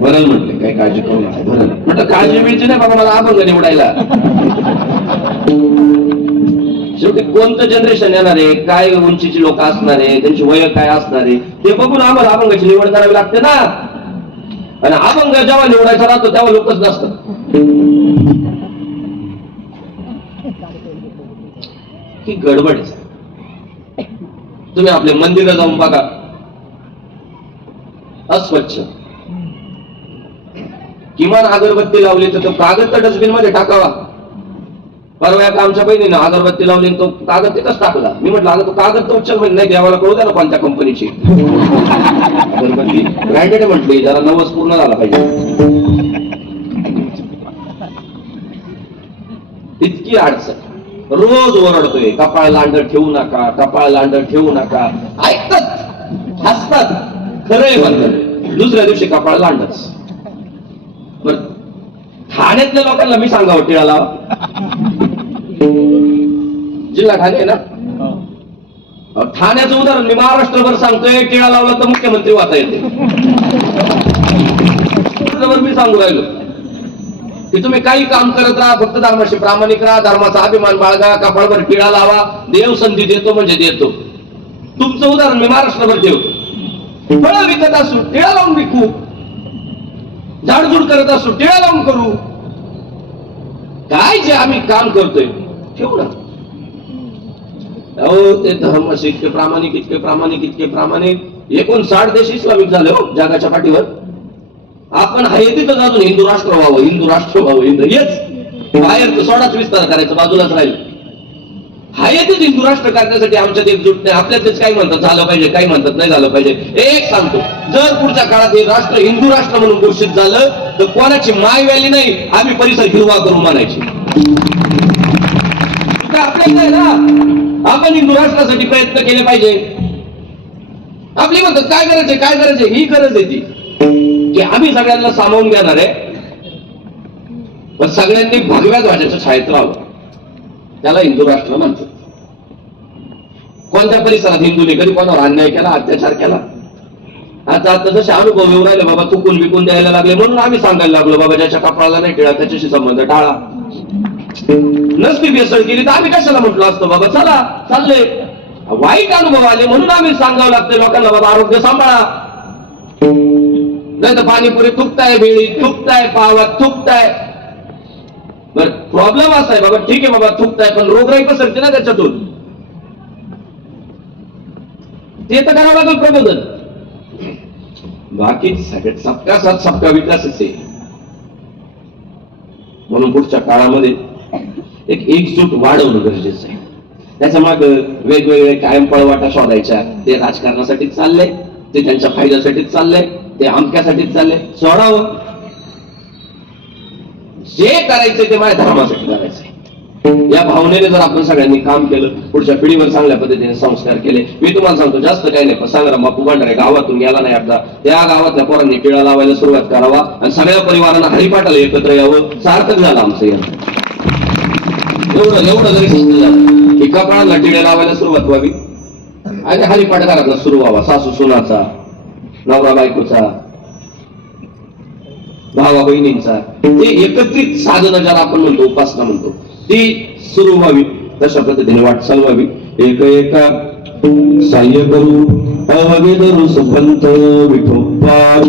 बरं म्हटले, काही काळजी करू नका. बरं म्हटलं काळजी मिळते नाही बाबा, मला अभंग निवडायला. शेवटी कोणतं जनरेशन येणार आहे, काय उंचीची लोक असणार आहे, त्यांची वय काय असणार आहे ते बघून आम्हाला अभंगाची निवड करावी लागते ना. आणि अभंग जेव्हा निवडायचा राहतो तेव्हा लोकच नसतात. ही गडबड आहे. तुम्ही आपले मंदिर जाऊन बघा, अस्वच्छ. किमान अगरबत्ती लावली तर तो कागद तर डस्टबिन मध्ये टाकावा. परवा एका आमच्या बहिणीनं अगरबत्ती लावली, तो कागद तिथंच टाकला. मी म्हटलं अगं तो कागद तर उच्चार म्हणजे नाही, देवाला कळू द्या ना कोणत्या कंपनीची अगरबत्ती. ब्रँडेड म्हटली, जरा नवस पूर्ण झाला पाहिजे. इतकी अडचण. रोज ओरडतोय कपाळ लांड ठेवू नका, कपाळ लांड ठेवू नका. ऐकतात, हसतात, खरंय म्हणतात. दुसऱ्या दिवशी कपाळ लांडच. बर ठाण्यातल्या लोकांना मी सांगावं टिळा लावा. जिल्हा ठाणे आहे ना, ठाण्याचं उदाहरण मी महाराष्ट्रभर सांगतोय. टिळा लावला तर मुख्यमंत्री वाचा येते. मी सांगू राहिलो की तुम्ही काही काम करत राहा, फक्त धर्माशी प्रामाणिक राहा, धर्माचा अभिमान बाळगा, कपाळवर टिळा लावा. देव संधी देतो म्हणजे देतो. तुमचं उदाहरण मी महाराष्ट्रभर ठेवतो. फळं विकत असू टिळा लावून विकू, झाडझूड करत असू टिळा लावून करू. काय जे आम्ही काम करतोय ठेवू ना. अहो ते धर्म इतके प्रामाणिक, इतके प्रामाणिक, इतके प्रामाणिक. 59 देश इस्लामिक झाले हो जगाच्या पाठीवर. आपण आहे तिथं अजून हिंदू राष्ट्र व्हावं, हिंदू राष्ट्र व्हावं. हिंदू हेच बाहेर सोडाच विस्तार करायचं, बाजूलाच राहील. हाय तेच हिंदू राष्ट्र करण्यासाठी आमच्यात एकजूट नाही. आपल्यातच काही म्हणतात झालं पाहिजे, काही म्हणतात नाही झालं पाहिजे. एक सांगतो, जर पुढच्या काळात हे राष्ट्र हिंदू राष्ट्र म्हणून घोषित झालं तर कोणाची माय व्याली नाही, आम्ही परिसर हिरवा करू म्हणायची. आपल्याला आहे ना, आपण हिंदू राष्ट्रासाठी प्रयत्न केले पाहिजे. आपली म्हणतात काय करायचे, काय करायचे, ही गरज आहे ती की आम्ही सगळ्यांना सामावून घेणार आहे. पण सगळ्यांनी भगव्या ध्वजाच्या छायेत राहावं. त्याला हिंदू राष्ट्र म्हणतात. कोणत्या परिसरात हिंदूने कधी कोणावर अन्याय केला, अत्याचार केला? आता जसे अनुभव येऊ राहिले बाबा, चुकून विकून द्यायला लागले. म्हणून आम्ही सांगायला लागलो बाबा ज्याच्या कपाळाला नाही टिळा त्याच्याशी संबंध टाळा. नसती भेसळ केली तर आम्ही कशाला म्हटलं असतो बाबा चला चालले. वाईट अनुभव आले म्हणून आम्ही सांगावं लागतं लोकांना बाबा आरोग्य सांभाळा. नाही तर पाणीपुरी थुकताय, भेळी थुकताय, पावात थुकताय. बर प्रॉब्लेम असा आहे बाबा, ठीक आहे बाबा थुकताय, पण रोगराई पसरते ना त्याच्यातून. ते तर करावं लागेल प्रबोधन. बाकी सबका साथ सबका विकासच आहे. म्हणून पुढच्या काळामध्ये एक एकजूट वाढवणं गरजेचं आहे. त्याच्या मागे वेगवेगळे कायम पळवाटा शोधायच्या. ते राजकारणासाठीच चाललंय, ते त्यांच्या फायद्यासाठीच चाललंय, ते अमक्यासाठीच चाललंय. सोडावं. जे करायचंय ते माझ्या धर्मासाठी करायचंय या भावनेने जर आपण सगळ्यांनी काम केलं, पुढच्या पिढीवर चांगल्या पद्धतीने संस्कार केले. मी तुम्हाला सांगतो जास्त काही नाही, पण सांगा बापू भांडारे गावातून गेला नाही आता, त्या गावातल्या पोरांनी टिळा लावायला सुरुवात करावा आणि सगळ्या परिवारांना हरिपाठाला एकत्र यावं. सार्थक झालं आमचं एवढं जरी सिद्ध झालं की कपाळाला टिळा लावायला सुरुवात व्हावी. आणि हरिपाठ घरातला सुरू व्हावा, सासू सुनाचा, नवरा बायकोचा, भावा बहिणींचा, ते एकत्रित साधना ज्याला आपण म्हणतो, उपासना म्हणतो, ती सुरू व्हावी. तशा पद्धतीने वाटचाल व्हावी. एक एका साह्य करू अवघे धरू सुपंत विठोबा.